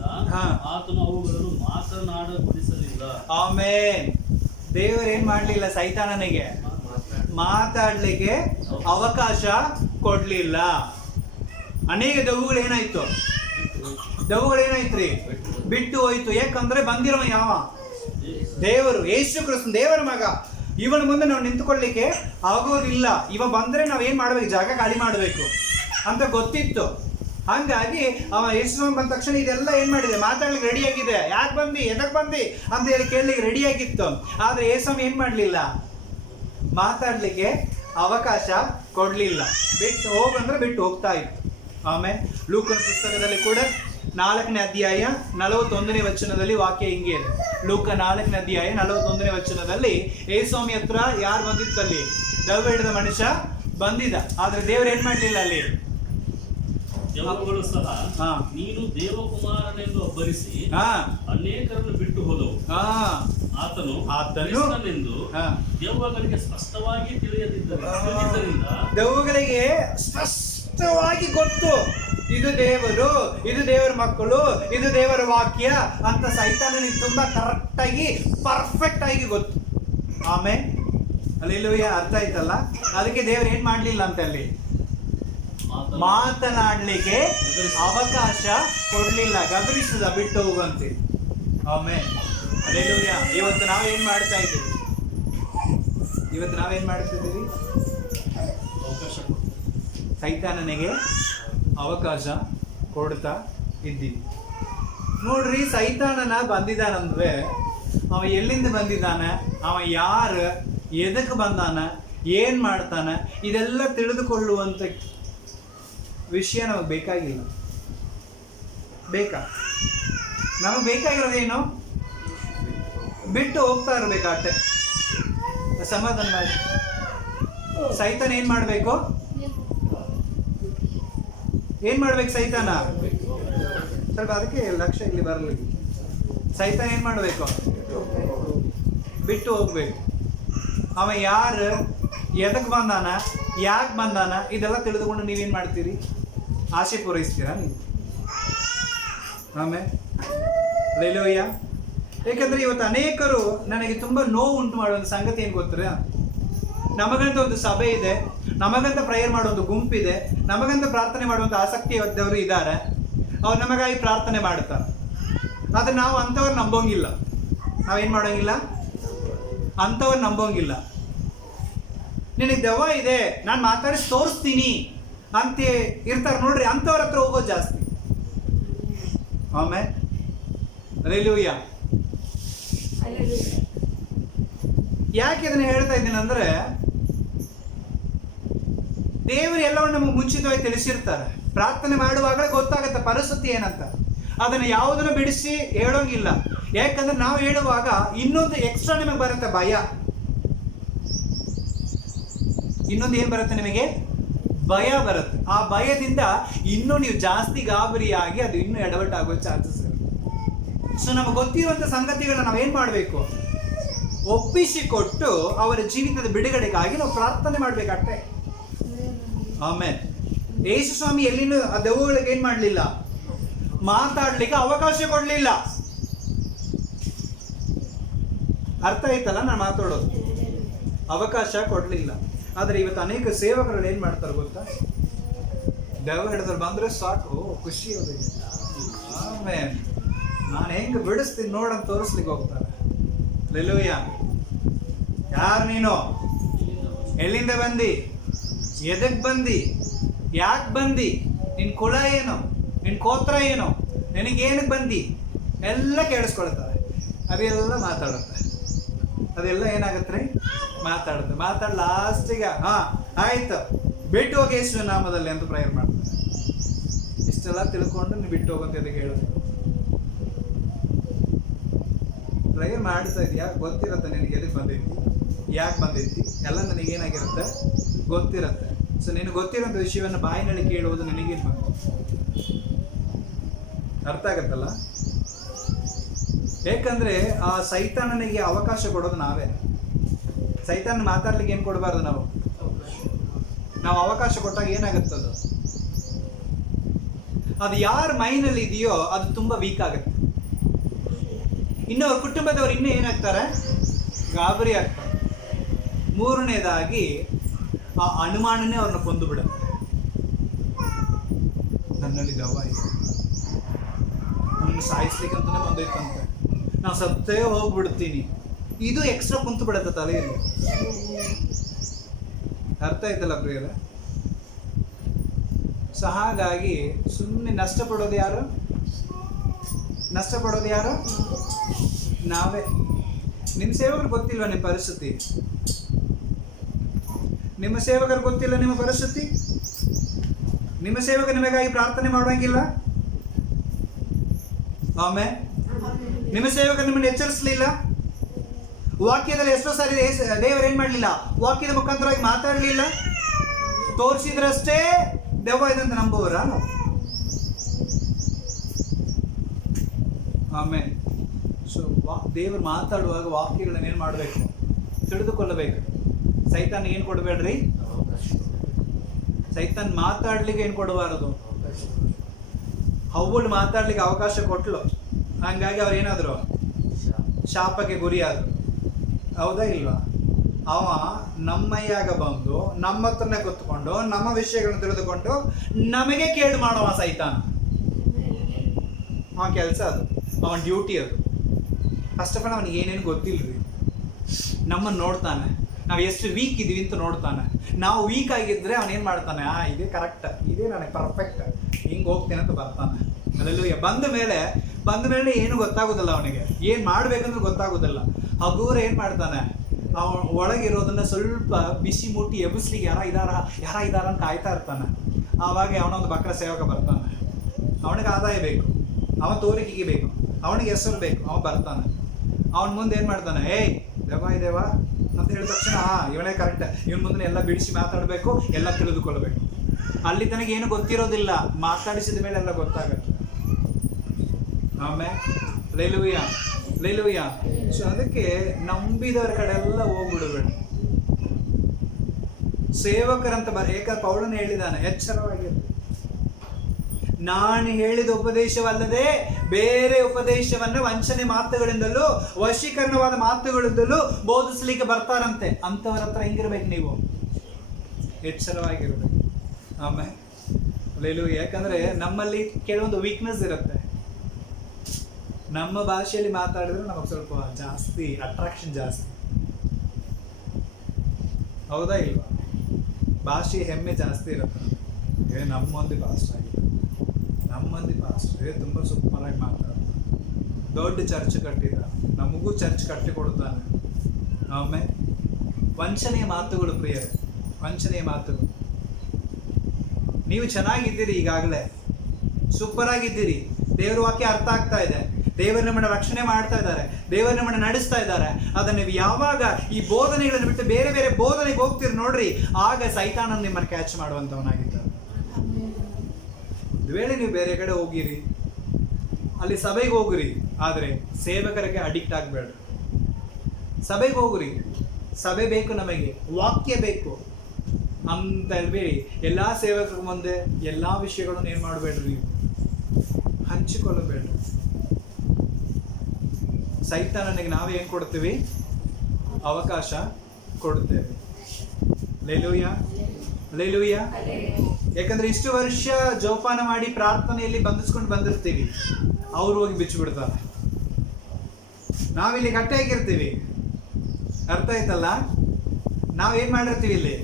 ಆತನು ಅವುಗಳನ್ನು ಮಾತನಾಡಗೊಳಿಸಲಿಲ್ಲ. ಆಮೇನ್. ದೇವರು ಏನ್ ಮಾಡ್ಲಿಲ್ಲ? ಸೈತಾನನಿಗೆ ಮಾತಾಡ್ಲಿಕ್ಕೆ ಅವಕಾಶ ಕೊಡ್ಲಿಲ್ಲ. ಅನೇಕ ದೆವ್ವಗಳು ಏನಾಯ್ತ್ರಿ? ಬಿಟ್ಟು ಹೋಯ್ತು. ಯಾಕಂದ್ರೆ ಬಂದಿರೋ ಯಾವ ದೇವರು, ಯೇಸು ಕ್ರಿಸ್ತ ದೇವರ ಮಗ. ಇವನ ಮುಂದೆ ನಾವು ನಿಂತ್ಕೊಳ್ಳಿಕ್ಕೆ ಆಗೋದಿಲ್ಲ. ಇವ ಬಂದ್ರೆ ನಾವೇನ್ ಮಾಡ್ಬೇಕು? ಜಾಗ ಖಾಲಿ ಮಾಡ್ಬೇಕು ಅಂತ ಗೊತ್ತಿತ್ತು. ಹಂಗಾಗಿ ಅವ ಯೇಸು ಬಂದ ತಕ್ಷಣ ಇದೆಲ್ಲ ಏನ್ ಮಾಡಿದೆ? ಮಾತಾಡ್ಲಿಕ್ಕೆ ರೆಡಿ ಆಗಿದೆ. ಯಾಕೆ ಬಂದಿ, ಎದಕ್ ಬಂದಿ ಅಂತ ಹೇಳಿ ಕೇಳಲಿಕ್ಕೆ ರೆಡಿ ಆಗಿತ್ತು. ಆದ್ರೆ ಯೇಸು ಏನ್ ಮಾಡ್ಲಿಲ್ಲ? ಮಾತಾಡ್ಲಿಕ್ಕೆ ಅವಕಾಶ ಕೊಡ್ಲಿಲ್ಲ. ಬಿಟ್ಟು ಹೋಗಂದ್ರೆ ಬಿಟ್ಟು ಹೋಗ್ತಾ ಇತ್ತು. ಆಮೇಲೆ ಲೂಕನ ಪುಸ್ತಕದಲ್ಲಿ ಕೂಡ 4ನೇ ಅಧ್ಯಾಯ 41ನೇ ವಚನದಲ್ಲಿ ವಾಕ್ಯ ಹಿಂಗೆ ಇದೆ. ಲೂಕ 4ನೇ ಅಧ್ಯಾಯ 41ನೇ ವಚನದಲ್ಲಿ ಯೇಸುಸ್ವಾಮಿ ಹತ್ರ ಯಾರು ಬಂದಿತ್ತಲ್ಲಿ? ದೆವ್ವ ಹಿಡಿದ ಮನುಷ್ಯ ಬಂದಿದ್ದ. ಆದ್ರೆ ದೇವ್ರು ಏನ್ ಮಾಡ್ಲಿಲ್ಲ ಅಲ್ಲಿ? ದೆವ್ವಗಳು ಸಹ ನೀನು ದೇವಕುಮಾರನೆಂದು ಅಬ್ಬರಿಸಿ ಅನೇಕರನ್ನು ಬಿಟ್ಟು ಹೋದವು. ಆತನು ಕ್ರಿಸ್ತನೆಂದು ದೆವ್ವಗಳಿಗೆ ಸ್ಪಷ್ಟವಾಗಿ ತಿಳಿಯದಿದ್ದರಿಂದ ದೆವ್ವಗಳಿಗೆ ಸ್ಪಷ್ಟವಾಗಿ ಗೊತ್ತು, ಇದು ದೇವರು, ಇದು ದೇವರ ಮಕ್ಕಳು, ಇದು ದೇವರ ವಾಕ್ಯ ಅಂತ ಸೈತಾನನಿಗೆ ತುಂಬಾ ಕರೆಕ್ಟ್ ಆಗಿ ಪರ್ಫೆಕ್ಟ್ ಆಗಿ ಗೊತ್ತು. ಆಮೇಲೆ ಅಲ್ಲೆಲ್ಲೂಯ್ಯ, ಅರ್ಥ ಆಯ್ತಲ್ಲ? ಅದಕ್ಕೆ ದೇವ್ರು ಏನ್ ಮಾಡ್ಲಿಲ್ಲ ಅಂತ ಅಲ್ಲಿ ಮಾತನಾಡ್ಲಿಕ್ಕೆ ಅವಕಾಶ ಕೊಡ್ಲಿಲ್ಲ, ಗದರಿಸಿದ, ಬಿಟ್ಟು ಹೋಗುವಂತೆ. ಆಮೇಲೆ ಅಲ್ಲೆಲ್ಲೂಯ್ಯ. ಇವತ್ತು ನಾವೇನ್ ಮಾಡ್ತಾ ಇದ್ದೀವಿ? ಸೈತಾನನಿಗೆ ಅವಕಾಶ ಕೊಡ್ತಾ ಇದ್ದೀವಿ. ನೋಡ್ರಿ, ಸೈತಾನನ ಬಂದಿದ್ದಾನಂದ್ರೆ ಅವ ಎಲ್ಲಿಂದ ಬಂದಿದ್ದಾನೆ, ಅವ ಯಾರು, ಎದಕ್ಕೆ ಬಂದಾನ, ಏನ್ ಮಾಡ್ತಾನ, ಇದೆಲ್ಲ ತಿಳಿದುಕೊಳ್ಳುವಂತ ವಿಷಯ ನಮಗೆ ಬೇಕಾಗಿಲ್ಲ. ನಮಗೆ ಬೇಕಾಗಿರೋದೇನು? ಬಿಟ್ಟು ಹೋಗ್ತಾ ಇರ್ಬೇಕಾಟೆ, ಸಮಾಧಾನ ಮಾಡಿ. ಸೈತಾನ ಏನ್ ಮಾಡ್ಬೇಕು? ಸೈತಾನ ಸ್ವಲ್ಪ ಅದಕ್ಕೆ ಲಕ್ಷ್ಯ ಇಲ್ಲಿ ಬರಲಿ. ಸೈತಾನ ಏನ್ ಮಾಡ್ಬೇಕು? ಬಿಟ್ಟು ಹೋಗ್ಬೇಕು. ಅವ ಯಾರು, ಎದಕ್ ಬಂದಾನ, ಯಾಕೆ ಬಂದಾನ, ಇದೆಲ್ಲ ತಿಳಿದುಕೊಂಡು ನೀವೇನ್ ಮಾಡ್ತೀರಿ? ಆಸೆ ಪೂರೈಸ್ತೀರಾ ನೀವು? ಆಮೇಲೆ ಹಲ್ಲೆಲೂಯಾ. ಯಾಕಂದ್ರೆ ಇವತ್ತು ಅನೇಕರು ನನಗೆ ತುಂಬಾ ನೋವು ಉಂಟು ಮಾಡುವಂತ ಸಂಗತಿ ಏನ್ ಗೊತ್ತರ? ನಮಗಂತ ಒಂದು ಸಭೆ ಇದೆ, ನಮಗಂತ ಪ್ರೇಯರ್ ಮಾಡೋ ಒಂದು ಗುಂಪಿದೆ, ನಮಗಂತ ಪ್ರಾರ್ಥನೆ ಮಾಡುವಂತ ಆಸಕ್ತಿ ಇದ್ದವರು ಇದ್ದಾರೆ. ಅವ್ರು ನಮಗಾಗಿ ಪ್ರಾರ್ಥನೆ ಮಾಡ್ತಾರೆ. ಆದ್ರೆ ನಾವು ಅಂಥವ್ರು ನಂಬೋಂಗಿಲ್ಲ. ನಾವೇನ್ ಮಾಡೋಂಗಿಲ್ಲ? ಅಂಥವ್ರು ನಂಬೋಂಗಿಲ್ಲ. ನಿನಗೆ ದೆವ್ವ ಇದೆ, ನಾನು ಮಾತಾಡಿಸಿ ತೋರಿಸ್ತೀನಿ ಅಂತ ಇರ್ತಾರೆ ನೋಡ್ರಿ, ಅಂಥವ್ರ ಹತ್ರ ಹೋಗೋದು ಜಾಸ್ತಿ. ಆಮೇಲೆ ಹಲ್ಲೆಲೂಯಾ. ಯಾಕೆ ಇದನ್ನ ಹೇಳ್ತಾ ಇದ್ದೀನಿ ಅಂದ್ರೆ, ದೇವರು ಎಲ್ಲವನ್ನು ನಮಗೆ ಮುಂಚಿತವಾಗಿ ತಿಳಿಸಿರ್ತಾರೆ. ಪ್ರಾರ್ಥನೆ ಮಾಡುವಾಗಲೇ ಗೊತ್ತಾಗುತ್ತೆ ಪರಿಸ್ಥಿತಿ ಏನಂತ. ಅದನ್ನು ಯಾವುದನ್ನು ಬಿಡಿಸಿ ಹೇಳೋಂಗಿಲ್ಲ. ಯಾಕಂದ್ರೆ ನಾವು ಹೇಳುವಾಗ ಇನ್ನೊಂದು ಎಕ್ಸ್ಟ್ರಾ ನಿಮಗೆ ಬರುತ್ತೆ, ಭಯ. ಇನ್ನೊಂದು ಏನ್ ಬರುತ್ತೆ ನಿಮಗೆ? ಭಯ ಬರುತ್ತೆ. ಆ ಭಯದಿಂದ ಇನ್ನೂ ನೀವು ಜಾಸ್ತಿ ಗಾಬರಿಯಾಗಿ ಅದು ಇನ್ನೂ ಎಡವಟ್ ಆಗೋ ಚಾನ್ಸಸ್ ಇರುತ್ತೆ. ಸೊ ನಮಗೆ ಗೊತ್ತಿರುವಂತ ಸಂಗತಿಗಳನ್ನ ನಾವೇನ್ ಮಾಡಬೇಕು? ಒಪ್ಪಿಸಿಕೊಟ್ಟು ಅವರ ಜೀವಿತದ ಬಿಡುಗಡೆಗಾಗಿ ನಾವು ಪ್ರಾರ್ಥನೆ ಮಾಡ್ಬೇಕಷ್ಟೇ. ಆಮೇಲೆ ಯೇಸು ಸ್ವಾಮಿ ಎಲ್ಲಿನೂ ಆ ದೆವ್ವಗಳಿಗೆ ಏನ್ ಮಾಡ್ಲಿಲ್ಲ? ಮಾತಾಡ್ಲಿಕ್ಕೆ ಅವಕಾಶ ಕೊಡ್ಲಿಲ್ಲ. ಅರ್ಥ ಆಯ್ತಲ್ಲ ನಾನು ಮಾತಾಡೋದು? ಅವಕಾಶ ಕೊಡ್ಲಿಲ್ಲ. ಆದ್ರೆ ಇವತ್ತು ಅನೇಕ ಸೇವಕರು ಏನ್ ಮಾಡ್ತಾರೆ ಗೊತ್ತಾ? ದೆವ್ವ ಹಿಡಿದ್ರು ಬಂದ್ರೆ ಸಾಕು, ಖುಷಿ ಅವರಿಗೆ. ಆಮೇಲೆ ನಾನು ಹೆಂಗ್ ಬಿಡಿಸ್ತೀನಿ ನೋಡಂತ ತೋರಿಸ್ಲಿಕ್ಕೆ ಹೋಗ್ತಾರೆ. ಹಲ್ಲೆಲೂಯಾ. ಯಾರು ನೀನು? ಎಲ್ಲಿಂದ ಬಂದಿ? ಎದಕ್ ಬಂದಿ? ಯಾಕೆ ಬಂದಿ? ನಿನ್ ಕುಲ ಏನು? ನಿನ್ ಗೋತ್ರ ಏನು? ನಿನಗೇನಕ್ಕೆ ಬಂದಿ? ಎಲ್ಲ ಕೇಳಿಸ್ಕೊಳ್ತಾರೆ. ಅದೆಲ್ಲ ಮಾತಾಡುತ್ತೆ. ಅದೆಲ್ಲ ಏನಾಗತ್ತೆ? ಮಾತಾಡ್ ಲಾಸ್ಟಿಗೆ ಆಯ್ತು ಬಿಟ್ಟು ಹೋಗಿ ಯೇಸು ನಾಮದಲ್ಲಿ ಅಂತ ಪ್ರೇಯರ್ ಮಾಡ್ತಾರೆ. ಇಷ್ಟೆಲ್ಲ ತಿಳ್ಕೊಂಡು ನೀವು ಬಿಟ್ಟು ಹೋಗಂತ ಅದಕ್ಕೆ ಹೇಳುದು. ಪ್ರೇಯರ್ ಮಾಡ್ತಾ ಇದೆಯಾ? ಗೊತ್ತಿರತ್ತೆ ನಿನಗೆ ಎದಕ್ಕೆ ಬಂದೈತಿ, ಯಾಕೆ ಬಂದೈತಿ, ಎಲ್ಲ ನನಗೇನಾಗಿರುತ್ತೆ ಗೊತ್ತಿರತ್ತೆ. ಸೊ ನಿನಗೆ ಗೊತ್ತಿರೋಂಥ ವಿಷಯವನ್ನು ಬಾಯಿನಲ್ಲಿ ಕೇಳುವುದು ನಿನಗೇನು ಬಂತು? ಅರ್ಥ ಆಗತ್ತಲ್ಲ? ಯಾಕಂದ್ರೆ ಆ ಸೈತಾನನಿಗೆ ಅವಕಾಶ ಕೊಡೋದು ನಾವೇ. ಸೈತಾನ ಮಾತಾಡ್ಲಿಕ್ಕೆ ಏನು ಕೊಡಬಾರ್ದು ನಾವು. ಅವಕಾಶ ಕೊಟ್ಟಾಗ ಏನಾಗುತ್ತದು? ಅದು ಯಾರ ಮೈನಲ್ಲಿ ಇದೆಯೋ ಅದು ತುಂಬಾ ವೀಕ್ ಆಗುತ್ತೆ. ಇನ್ನು ಅವ್ರ ಕುಟುಂಬದವ್ರು ಇನ್ನೂ ಏನಾಗ್ತಾರೆ? ಗಾಬರಿ ಆಗ್ತಾರೆ. ಮೂರನೇದಾಗಿ ಆ ಅನುಮಾನನೇ ಅವ್ರನ್ನ ಕೊಂದು ಬಿಡುತ್ತೆ. ನನ್ನಲ್ಲಿ ದೆವ್ವ ಇದೆ, ನನ್ನನ್ನು ಸಾಯಿಸ್ಲಿಕ್ಕೆ ಅಂತಾನೆ ಬಂದೈತಂತೆ, ನಾವು ಸತ್ತೇ ಹೋಗ್ಬಿಡ್ತೀನಿ. ಇದು ಎಕ್ಸ್ಟ್ರಾ ಕುಂತು ಬಿಡತ್ತೆ ತಲೆಯಲ್ಲಿ. ಅರ್ಥ ಆಯ್ತಲ್ಲ ಪ್ರಿಯರೇ? ಸೊ ಹಾಗಾಗಿ ಸುಮ್ಮನೆ ನಷ್ಟಪಡೋದು ಯಾರು? ನಷ್ಟಪಡೋದು ಯಾರು? ನಾವೇ. ನಿಮ್ಮ ಸೇವಕರು ಗೊತ್ತಿಲ್ವ ನಿಮ್ಮ ಪರಿಸ್ಥಿತಿ? ನಿಮ್ಮ ಸೇವಕರು ಗೊತ್ತಿಲ್ಲ ನಿಮ್ಮ ಪರಿಸ್ಥಿತಿ? ನಿಮ್ಮ ಸೇವಕ ನಿಮಗಾಗಿ ಪ್ರಾರ್ಥನೆ ಮಾಡುವಂಗಿಲ್ಲ? ಆಮೇಲೆ ನಿಮ್ಮ ಸೇವಕ ನಿಮ್ಮನ್ನು ಎಚ್ಚರಿಸಲಿಲ್ಲ? ವಾಕ್ಯದಲ್ಲಿ ಎಷ್ಟೋ ಸಾರಿ ದೇವರು ಏನ್ ಮಾಡಲಿಲ್ಲ? ವಾಕ್ಯದ ಮುಖಾಂತರವಾಗಿ ಮಾತಾಡಲಿಲ್ಲ, ತೋರಿಸಿದ್ರಷ್ಟೇ ದೆವ್ವ ಇದಂತ ನಂಬುವರ? ಆಮೇಲೆ ಸೊ ದೇವರು ಮಾತಾಡುವಾಗ ವಾಕ್ಯಗಳನ್ನ ಏನ್ ಮಾಡಬೇಕು? ತಿಳಿದುಕೊಳ್ಳಬೇಕು. ಸೈತಾನ್ ಏನ್ ಕೊಡಬೇಡ್ರಿ, ಸೈತಾನ್ ಮಾತಾಡ್ಲಿಕ್ಕೆ ಏನ್ ಕೊಡಬಾರದು. ಹವ್ವಳು ಮಾತಾಡ್ಲಿಕ್ಕೆ ಅವಕಾಶ ಕೊಟ್ಲು, ಹಂಗಾಗಿ ಅವ್ರು ಏನಾದ್ರು ಶಾಪಕ್ಕೆ ಗುರಿಯಾದ್ರು. ಹೌದಾ ಇಲ್ವಾ? ಅವ ನಮ್ಮಯ್ಯಾಗ ಬಂದು ನಮ್ಮ ಹತ್ರನೇ ಕೂತ್ಕೊಂಡು ನಮ್ಮ ವಿಷಯಗಳನ್ನು ತಿಳಿದುಕೊಂಡು ನಮಗೆ ಕೇಳು ಮಾಡುವ ಸೈತಾನ. ಅವನ ಕೆಲಸ ಅದು, ಅವನ ಡ್ಯೂಟಿ ಅದು. ಫಸ್ಟ್ ಆಫ್ ಆಲ್ ಅವನಿಗೆ ಏನೇನು ಗೊತ್ತಿಲ್ರಿ. ನಮ್ಮನ್ನು ನೋಡ್ತಾನೆ, ನಾವು ಎಷ್ಟು ವೀಕ್ ಇದೀವಿ ಅಂತ ನೋಡ್ತಾನೆ. ನಾವು ವೀಕ್ ಆಗಿದ್ರೆ ಅವನೇನು ಮಾಡ್ತಾನೆ? ಇದೇ ಕರೆಕ್ಟ್, ಇದೇ ನನಗೆ ಪರ್ಫೆಕ್ಟ್, ಹಿಂಗೆ ಹೋಗ್ತೇನೆ ಅಂತ ಬರ್ತಾನೆ. ಅದರಲ್ಲಿ ಬಂದ ಮೇಲೆ ಏನು ಗೊತ್ತಾಗೋದಿಲ್ಲ ಅವನಿಗೆ, ಏನು ಮಾಡ್ಬೇಕಂದ್ರೆ ಗೊತ್ತಾಗೋದಿಲ್ಲ. ಹಗೂರ ಏನು ಮಾಡ್ತಾನೆ? ಅವನ ಒಳಗಿರೋದನ್ನ ಸ್ವಲ್ಪ ಬಿಸಿ ಮುಟ್ಟಿ ಎಬ್ಬಿಸ್ಲಿಕ್ಕೆ ಯಾರ ಇದಾರ ಅಂತ ಕಾಯ್ತಾ ಇರ್ತಾನೆ. ಆವಾಗ ಅವನೊಂದು ಬಕ್ರ ಸೇವಕ ಬರ್ತಾನೆ. ಅವನಿಗೆ ಆದಾಯ ಬೇಕು, ಅವನ ತೋರಿಕೆಗೆ ಬೇಕು, ಅವನಿಗೆ ಹೆಸರು ಬೇಕು, ಅವನು ಬರ್ತಾನೆ. ಅವನ ಮುಂದೆ ಏನು ಮಾಡ್ತಾನೆ? ಏಯ್ ದೇವ ಅಂತ ಹೇಳಿದ ತಕ್ಷಣ ಇವನೇ ಕರೆಕ್ಟ್, ಇವನ ಮುಂದೆ ಎಲ್ಲ ಬಿಡಿಸಿ ಮಾತಾಡಬೇಕು, ಎಲ್ಲ ತಿಳಿದುಕೊಳ್ಬೇಕು. ಅಲ್ಲಿ ತನಗೆ ಏನು ಗೊತ್ತಿರೋದಿಲ್ಲ, ಮಾತಾಡಿಸಿದ ಮೇಲೆ ಎಲ್ಲ ಗೊತ್ತಾಗುತ್ತೆ. ಆಮೇಲೆ ಲೇಲುಯ್ಯ. ಸೊ ಅದಕ್ಕೆ ನಂಬಿದವರ ಕಡೆ ಎಲ್ಲ ಹೋಗ್ಬಿಡಬೇಡ. ಸೇವಕರಂತ ಯಾಕಂದ್ರೆ ಪೌಲನು ಹೇಳಿದಾನೆ, ಎಚ್ಚರವಾಗಿರು. ನಾನು ಹೇಳಿದ ಉಪದೇಶವಲ್ಲದೆ ಬೇರೆ ಉಪದೇಶವನ್ನ ವಂಚನೆ ಮಾತುಗಳಿಂದಲೂ ವಶೀಕರಣವಾದ ಮಾತುಗಳಿಂದಲೂ ಬೋಧಿಸ್ಲಿಕ್ಕೆ ಬರ್ತಾರಂತೆ. ಅಂಥವ್ರ ಹತ್ರ ಹೆಂಗಿರ್ಬೇಕು? ನೀವು ಎಚ್ಚರವಾಗಿರ್ಬೇಕು. ಆಮೇಲೆ ಯಾಕಂದ್ರೆ ನಮ್ಮಲ್ಲಿ ಕೆಲವೊಂದು ವೀಕ್ನೆಸ್ ಇರುತ್ತೆ. ನಮ್ಮ ಭಾಷೆಯಲ್ಲಿ ಮಾತಾಡಿದ್ರೆ ನಮಗೆ ಸ್ವಲ್ಪ ಜಾಸ್ತಿ ಅಟ್ರಾಕ್ಷನ್ ಜಾಸ್ತಿ. ಹೌದಾ ಇಲ್ವಾ? ಭಾಷೆ ಹೆಮ್ಮೆ ಜಾಸ್ತಿ ಇರುತ್ತೆ. ನಮ್ಮೊಂದು ಪಾಸ್ಟರ್ ಆಗಿದೆ, ನಮ್ಮಂದಿ ಪಾಸ್ಟರ್ ತುಂಬ ಸೂಪರಾಗಿ ಮಾತಾಡ್ತಾರೆ, ದೊಡ್ಡ ಚರ್ಚ್ ಕಟ್ಟಿದ, ನಮಗೂ ಚರ್ಚ್ ಕಟ್ಟಿ ಕೊಡ್ತಾನೆ. ಆಮೇಲೆ ವಂಚನೆಯ ಮಾತುಗಳು ಪ್ರಿಯರೇ, ವಂಚನೆಯ ಮಾತುಗಳು. ನೀವು ಚೆನ್ನಾಗಿದ್ದೀರಿ, ಈಗಾಗಲೇ ಸೂಪರ್ ಆಗಿದ್ದೀರಿ, ದೇವರ ವಾಕ್ಯ ಅರ್ಥ ಆಗ್ತಾ ಇದೆ, ದೇವರು ನಮ್ಮನ್ನು ರಕ್ಷಣೆ ಮಾಡ್ತಾ ಇದ್ದಾರೆ, ದೇವರು ನಮ್ಮನ್ನು ನಡೆಸ್ತಾ ಇದ್ದಾರೆ. ಅದನ್ನು ನೀವು ಯಾವಾಗ ಈ ಬೋಧನೆಗಳನ್ನು ಬಿಟ್ಟು ಬೇರೆ ಬೇರೆ ಬೋಧನೆಗೆ ಹೋಗ್ತೀರಿ ನೋಡ್ರಿ, ಆಗ ಸೈತಾನನ್ನು ನಿಮ್ಮನ್ನು ಕ್ಯಾಚ್ ಮಾಡುವಂಥವನಾಗಿದ್ದಾನೆ. ಒಂದು ವೇಳೆ ನೀವು ಬೇರೆ ಕಡೆ ಹೋಗಿರಿ, ಅಲ್ಲಿ ಸಭೆಗೆ ಹೋಗ್ರಿ, ಆದರೆ ಸೇವಕರಿಗೆ ಅಡಿಕ್ಟ್ ಆಗಬೇಡ್ರಿ. ಸಭೆಗೆ ಹೋಗ್ರಿ, ಸಭೆ ಬೇಕು, ನಮಗೆ ವಾಕ್ಯ ಬೇಕು ಅಂತ ಹೇಳ್ಬೇಡಿ. ಎಲ್ಲ ಸೇವಕರ ಮುಂದೆ ಎಲ್ಲ ವಿಷಯಗಳನ್ನು ಏನು ಮಾಡಬೇಡ್ರಿ, ನೀವು ಹಂಚಿಕೊಳ್ಳಬೇಡ್ರಿ. ಸೈತಾನನಿಗೆ ನಾವು ಏನು ಕೊಡ್ತೀವಿ? ಅವಕಾಶ ಕೊಡ್ತೇವೆ. ಲೇಲೂಯ. ಯಾಕಂದ್ರೆ ಇಷ್ಟು ವರ್ಷ ಜೋಪಾನ ಮಾಡಿ ಪ್ರಾರ್ಥನೆಯಲ್ಲಿ ಬಂಧಿಸ್ಕೊಂಡು ಬಂದಿರ್ತೀವಿ, ಅವ್ರು ಹೋಗಿ ಬಿಚ್ಚಿಬಿಡ್ತಾರೆ. ನಾವಿಲ್ಲಿ ಗಟ್ಟಿ ಹಾಕಿರ್ತೀವಿ, ಅರ್ಥ ಆಯ್ತಲ್ಲ? ನಾವೇನ್ ಮಾಡಿರ್ತೀವಿ, ಇಲ್ಲಿ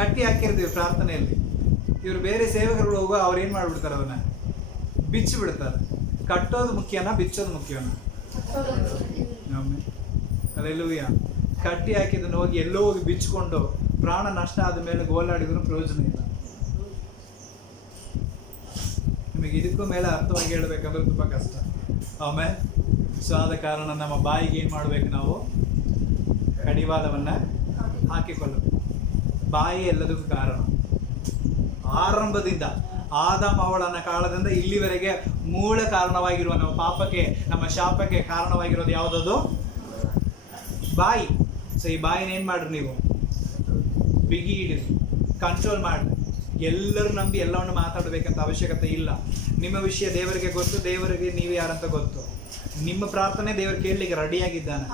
ಕಟ್ಟಿ ಹಾಕಿರ್ತೀವಿ ಪ್ರಾರ್ಥನೆಯಲ್ಲಿ. ಇವರು ಬೇರೆ ಸೇವಕರು ಹೋಗುವ ಅವ್ರು ಏನ್ ಮಾಡ್ಬಿಡ್ತಾರೆ? ಅದನ್ನ ಬಿಚ್ಚಿಬಿಡ್ತಾರೆ. ಕಟ್ಟೋದು ಮುಖ್ಯನಾ, ಬಿಚ್ಚೋದು ಮುಖ್ಯನಾ? ಅಲ್ಲೆಲ್ಲೂಯ್ಯ. ಕಟ್ಟಿ ಹಾಕಿದನ್ನು ಹೋಗಿ ಎಲ್ಲೋ ಹೋಗಿ ಬಿಚ್ಚಿಕೊಂಡು ಪ್ರಾಣ ನಷ್ಟ ಆದ ಮೇಲೆ ಗೋಲಾಡಿದ್ರು ಪ್ರಯೋಜನ ಇಲ್ಲ. ನಿಮಗೆ ಇದಕ್ಕೂ ಮೇಲೆ ಅರ್ಥವಾಗಿ ಹೇಳ್ಬೇಕಂದ್ರೆ ತುಂಬ ಕಷ್ಟ. ಆಮೇಲೆ ಸೊ ಆದ ಕಾರಣ ನಮ್ಮ ಬಾಯಿಗೆ ಏನು ಮಾಡಬೇಕು? ನಾವು ಕಡಿವಾಳವನ್ನು ಹಾಕಿಕೊಳ್ಳಬೇಕು. ಬಾಯಿ ಎಲ್ಲದಕ್ಕೂ ಕಾರಣ. ಆರಂಭದಿಂದ ಆದಾಮ ಅವಳನ್ನ ಕಾಲದಿಂದ ಇಲ್ಲಿವರೆಗೆ ಮೂಲ ಕಾರಣವಾಗಿರುವ ನಮ್ಮ ಪಾಪಕ್ಕೆ, ನಮ್ಮ ಶಾಪಕ್ಕೆ ಕಾರಣವಾಗಿರೋದು ಯಾವುದದು? ಬಾಯಿ. ಸೊ ಈ ಬಾಯಿನ ಏನು ಮಾಡ್ರಿ ನೀವು? ಬಿಗಿ ಹಿಡಿರಿ, ಕಂಟ್ರೋಲ್ ಮಾಡಿ. ಎಲ್ಲರೂ ನಂಬಿ ಎಲ್ಲವನ್ನು ಮಾತಾಡಬೇಕಂತ ಅವಶ್ಯಕತೆ ಇಲ್ಲ. ನಿಮ್ಮ ವಿಷಯ ದೇವರಿಗೆ ಗೊತ್ತು, ದೇವರಿಗೆ ನೀವು ಯಾರಂತ ಗೊತ್ತು. ನಿಮ್ಮ ಪ್ರಾರ್ಥನೆ ದೇವರು ಕೇಳಲಿಕ್ಕೆ ರೆಡಿಯಾಗಿದ್ದಾನೆ.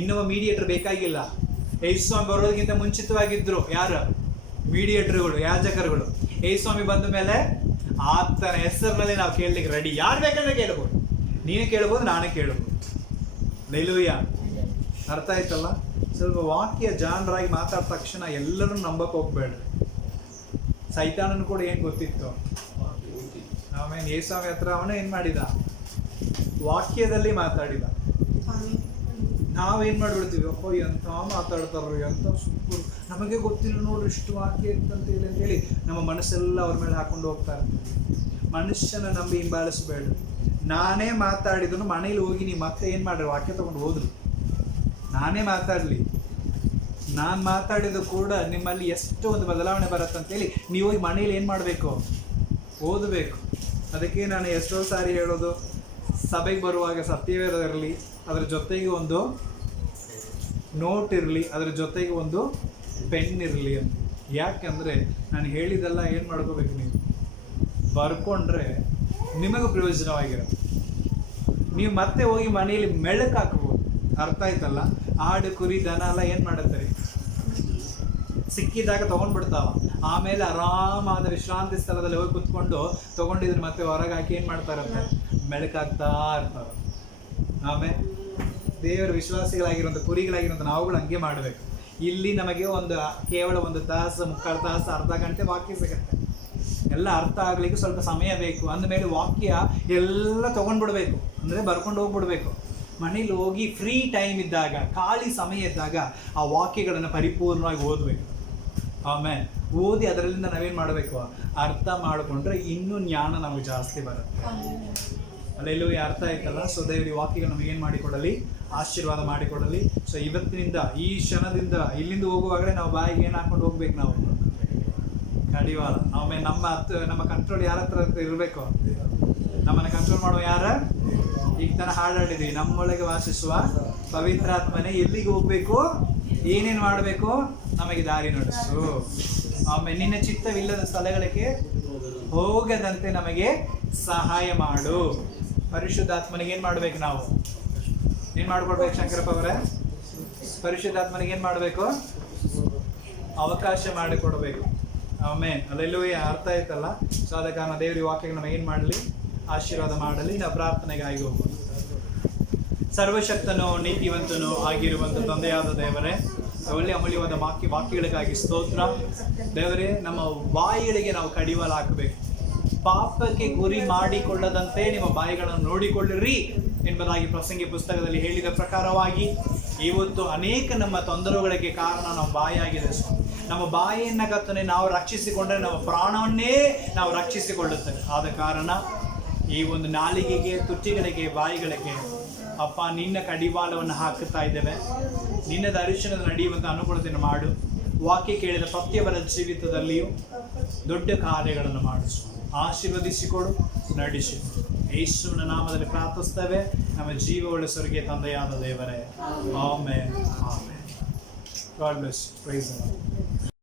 ಇನ್ನೊಬ್ಬ ಮೀಡಿಯೇಟರ್ ಬೇಕಾಗಿಲ್ಲ. ಯೇಸು ಸ್ವಾಮಿ ಬರೋದಕ್ಕಿಂತ ಮುಂಚಿತವಾಗಿದ್ರು ಯಾರು? ಮೀಡಿಯೇಟರ್ಗಳು, ಯಾಜಕರುಗಳು. ಯೇಸು ಸ್ವಾಮಿ ಬಂದ ಮೇಲೆ ಆತನ ಹೆಸರಿನಲ್ಲಿ ನಾವು ಕೇಳಲಿಕ್ಕೆ ರೆಡಿ. ಯಾರು ಬೇಕಾದ್ರೆ ಕೇಳ್ಬೋದು, ನೀನು ಕೇಳ್ಬೋದು, ನಾನೇ ಕೇಳ್ಬೋದು. ಹಲ್ಲೆಲೂಯ. ಅರ್ಥ ಆಯ್ತಲ್ಲ? ಸ್ವಲ್ಪ ವಾಕ್ಯ ಜಾನರಾಗಿ ಮಾತಾಡಿದ ತಕ್ಷಣ ಎಲ್ಲರೂ ನಂಬಕ್ಕೆ ಹೋಗ್ಬೇಡ್ರಿ. ಸೈತಾನನು ಕೂಡ ಏನು ಗೊತ್ತಿತ್ತು, ಆಮೇಲೆ ಯೇಸು ಸ್ವಾಮಿ ಹತ್ರ ಅವನೇ ಏನು ಮಾಡಿದ, ವಾಕ್ಯದಲ್ಲಿ ಮಾತಾಡಿದ. ನಾವೇನು ಮಾಡಿಬಿಡ್ತೀವಿ, ಅಪ್ಪ ಎಂಥ ಮಾತಾಡ್ತಾರ್ರಿ, ಎಂಥ ಸೂಪರ್, ನಮಗೆ ಗೊತ್ತಿಲ್ಲ ನೋಡ್ರಿ ಇಷ್ಟು ವಾಕ್ಯ ಇರ್ತಂತೇಳಿ ಅಂತೇಳಿ ನಮ್ಮ ಮನಸ್ಸೆಲ್ಲ ಅವ್ರ ಮೇಲೆ ಹಾಕೊಂಡು ಹೋಗ್ತಾ ಇರ್ತೀವಿ. ಮನುಷ್ಯನ ನಂಬಿ ಹಿಂಬಾಲಿಸಬೇಡ. ನಾನೇ ಮಾತಾಡಿದನು ಮನೇಲಿ ಹೋಗಿ ನೀವು ಮತ್ತೆ ಏನು ಮಾಡ್ರಿ, ವಾಕ್ಯ ತೊಗೊಂಡು ಹೋದ್ರು. ನಾನೇ ಮಾತಾಡಲಿ, ನಾನು ಮಾತಾಡಿದ್ದು ಕೂಡ ನಿಮ್ಮಲ್ಲಿ ಎಷ್ಟು ಒಂದು ಬದಲಾವಣೆ ಬರುತ್ತಂತೇಳಿ ನೀವು ಹೋಗಿ ಮನೇಲಿ ಏನು ಮಾಡಬೇಕು, ಓದಬೇಕು. ಅದಕ್ಕೆ ನಾನು ಎಷ್ಟೋ ಸಾರಿ ಹೇಳೋದು, ಸಭೆಗೆ ಬರುವಾಗ ಸತ್ಯವೇದ ಇರಲಿ, ಅದರ ಜೊತೆಗೆ ಒಂದು ನೋಟ್ ಇರಲಿ, ಅದರ ಜೊತೆಗೆ ಒಂದು ಪೆನ್ ಇರಲಿ ಅಂತ. ಯಾಕೆಂದರೆ ನಾನು ಹೇಳಿದೆಲ್ಲ ಏನು ಮಾಡ್ಕೋಬೇಕು, ನೀವು ಬರ್ಕೊಂಡ್ರೆ ನಿಮಗೂ ಪ್ರಯೋಜನವಾಗಿರುತ್ತೆ. ನೀವು ಮತ್ತೆ ಹೋಗಿ ಮನೆಯಲ್ಲಿ ಮೆಳಕು ಹಾಕ್ಬೋದು. ಅರ್ಥ ಆಯ್ತಲ್ಲ? ಆಡು ಕುರಿ ದನ ಎಲ್ಲ ಏನು ಮಾಡುತ್ತಾರೆ, ಸಿಕ್ಕಿದಾಗ ತೊಗೊಂಡ್ಬಿಡ್ತಾವ. ಆಮೇಲೆ ಆರಾಮಾದ ವಿಶ್ರಾಂತಿ ಸ್ಥಳದಲ್ಲಿ ಹೋಗಿ ಕುತ್ಕೊಂಡು ತೊಗೊಂಡಿದ್ರೆ ಮತ್ತೆ ಹೊರಗೆ ಹಾಕಿ ಏನು ಮಾಡ್ತಾರಂತೆ, ಮೆಳಕಾಗ್ತಾ ಇರ್ತಾರೆ. ಆಮೇಲೆ ದೇವರ ವಿಶ್ವಾಸಿಗಳಾಗಿರುವಂಥ ಕುರಿಗಳಾಗಿರುವಂಥ ನಾವುಗಳು ಹಂಗೆ ಮಾಡಬೇಕು. ಇಲ್ಲಿ ನಮಗೆ ಕೇವಲ ಒಂದು ತಾಸು, ಮುಕ್ಕಾಲು ತಾಸು, ಅರ್ಧ ಗಂಟೆ ವಾಕ್ಯ ಸಿಗುತ್ತೆ. ಎಲ್ಲ ಅರ್ಥ ಆಗ್ಲಿಕ್ಕೆ ಸ್ವಲ್ಪ ಸಮಯ ಬೇಕು. ಅಂದಮೇಲೆ ವಾಕ್ಯ ಎಲ್ಲ ತೊಗೊಂಡ್ಬಿಡ್ಬೇಕು, ಅಂದರೆ ಬರ್ಕೊಂಡು ಹೋಗ್ಬಿಡ್ಬೇಕು. ಮನೇಲಿ ಹೋಗಿ ಫ್ರೀ ಟೈಮ್ ಇದ್ದಾಗ, ಖಾಲಿ ಸಮಯ ಇದ್ದಾಗ ಆ ವಾಕ್ಯಗಳನ್ನು ಪರಿಪೂರ್ಣವಾಗಿ ಓದಬೇಕು. ಆಮೇಲೆ ಓದಿ ಅದರಿಂದ ನಾವೇನು ಮಾಡಬೇಕು, ಅರ್ಥ ಮಾಡಿಕೊಂಡ್ರೆ ಇನ್ನೂ ಜ್ಞಾನ ನಮಗೆ ಜಾಸ್ತಿ ಬರುತ್ತೆ. ಅಲ್ಲೆಲ್ಲೂ ಅರ್ಥ ಆಯ್ತಲ್ಲ? ಸೊ ದೇವರ ವಾಕ್ಯಗಳು ನಮಗೇನು ಮಾಡಿಕೊಡಲಿ, ಆಶೀರ್ವಾದ ಮಾಡಿಕೊಡಲಿ. ಸೊ ಇವತ್ತಿನಿಂದ, ಈ ಕ್ಷಣದಿಂದ ಇಲ್ಲಿಂದ ಹೋಗುವಾಗಲೇ ನಾವು ಬಾಯಿಗೆ ಏನು ಹಾಕೊಂಡು ಹೋಗ್ಬೇಕು, ನಾವು ಕಡಿವಾಳ. ಆಮೇಲೆ ನಮ್ಮ ಕಂಟ್ರೋಲ್ ಯಾರ ಹತ್ರ ಇರಬೇಕು, ನಮ್ಮನ್ನು ಕಂಟ್ರೋಲ್ ಮಾಡುವ ಯಾರ? ಈಗ ತನ ಹಾಡಾಡಿದ್ವಿ, ನಮ್ಮೊಳಗೆ ವಾಸಿಸುವ ಪವಿತ್ರಾತ್ಮನೆ ಎಲ್ಲಿಗೆ ಹೋಗ್ಬೇಕು, ಏನೇನು ಮಾಡಬೇಕು, ನಮಗೆ ದಾರಿ ನಡೆಸು. ಆಮೇಲೆ ನಿನ್ನ ಚಿತ್ತವಿಲ್ಲದ ಸ್ಥಳಗಳಿಗೆ ಹೋಗದಂತೆ ನಮಗೆ ಸಹಾಯ ಮಾಡು. ಪರಿಶುದ್ಧಾತ್ಮನಿಗೆ ಏನು ಮಾಡ್ಬೇಕು, ನಾವು ಏನು ಮಾಡ್ಕೊಡ್ಬೇಕು ಶಂಕರಪ್ಪ ಅವರೇ? ಪರಿಶುದ್ಧಾತ್ಮನಿಗೆ ಏನು ಮಾಡಬೇಕು, ಅವಕಾಶ ಮಾಡಿಕೊಡ್ಬೇಕು. ಆಮೇಲೆ ಅಲ್ಲೆಲ್ಲೂ ಅರ್ಥ ಆಯ್ತಲ್ಲ? ಸೊ ಆದ ಕಾರಣ ದೇವರ ವಾಕ್ಯಗಳು ನಮಗೆ ಏನು ಮಾಡಲಿ, ಆಶೀರ್ವಾದ ಮಾಡಲಿ. ನಾವು ಪ್ರಾರ್ಥನೆಗಾಗಿ ಹೋಗ್ಬೋದು. ಸರ್ವಶಕ್ತನೋ ನೀತಿವಂತನೋ ಆಗಿರುವಂಥ ತಂದೆಯಾದ ದೇವರೇ, ಒಳ್ಳೆ ಅಮೂಲ್ಯವಾದ ವಾಕ್ಯಗಳಿಗಾಗಿ ಸ್ತೋತ್ರ. ದೇವರೇ, ನಮ್ಮ ಬಾಯಿಗಳಿಗೆ ನಾವು ಕಡಿವಾಳ ಹಾಕಬೇಕು. ಪಾಪಕ್ಕೆ ಗುರಿ ಮಾಡಿಕೊಳ್ಳದಂತೆ ನಿಮ್ಮ ಬಾಯಿಗಳನ್ನು ನೋಡಿಕೊಳ್ಳಿರಿ ಎಂಬುದಾಗಿ ಪ್ರಸಂಗಿ ಪುಸ್ತಕದಲ್ಲಿ ಹೇಳಿದ ಪ್ರಕಾರವಾಗಿ ಇವತ್ತು ಅನೇಕ ನಮ್ಮ ತೊಂದರೆಗಳಿಗೆ ಕಾರಣ ನಮ್ಮ ಬಾಯಾಗಿದೆ. ನಮ್ಮ ಬಾಯಿಯನ್ನು ಕರ್ತನೆ ನಾವು ರಕ್ಷಿಸಿಕೊಂಡ್ರೆ ನಮ್ಮ ಪ್ರಾಣವನ್ನೇ ನಾವು ರಕ್ಷಿಸಿಕೊಳ್ಳುತ್ತೇವೆ. ಆದ ಕಾರಣ ಈ ಒಂದು ನಾಲಿಗೆಗೆ, ತುಟಿಗಳಿಗೆ, ಬಾಯಿಗಳಿಗೆ ಅಪ್ಪ ನಿನ್ನ ಕಡಿವಾಳವನ್ನು ಹಾಕುತ್ತಾ ಇದ್ದೇವೆ. ನಿನ್ನ ದರ್ಶನದ ನಡೆಯುವಂಥ ಅನುಕೂಲತೆಯನ್ನು ಮಾಡು. ವಾಕ್ಯ ಕೇಳಿದ ಪ್ರತಿಯೊಬ್ಬರ ಜೀವಿತದಲ್ಲಿಯೂ ದೊಡ್ಡ ಕಾರ್ಯಗಳನ್ನು ಮಾಡಿಸು, ಆಶೀರ್ವದಿಸಿಕೊಡು, ನಡೆಸಿ. ಯೇಸುವಿನ ನಾಮದಲ್ಲಿ ಪ್ರಾರ್ಥಿಸ್ತೇವೆ ನಮ್ಮ ಜೀವ ಉಳಿಸೋರಿಗೆ ತಂದೆಯಾದ ದೇವರೇ. Amen. Amen. God bless you. Praise the Lord.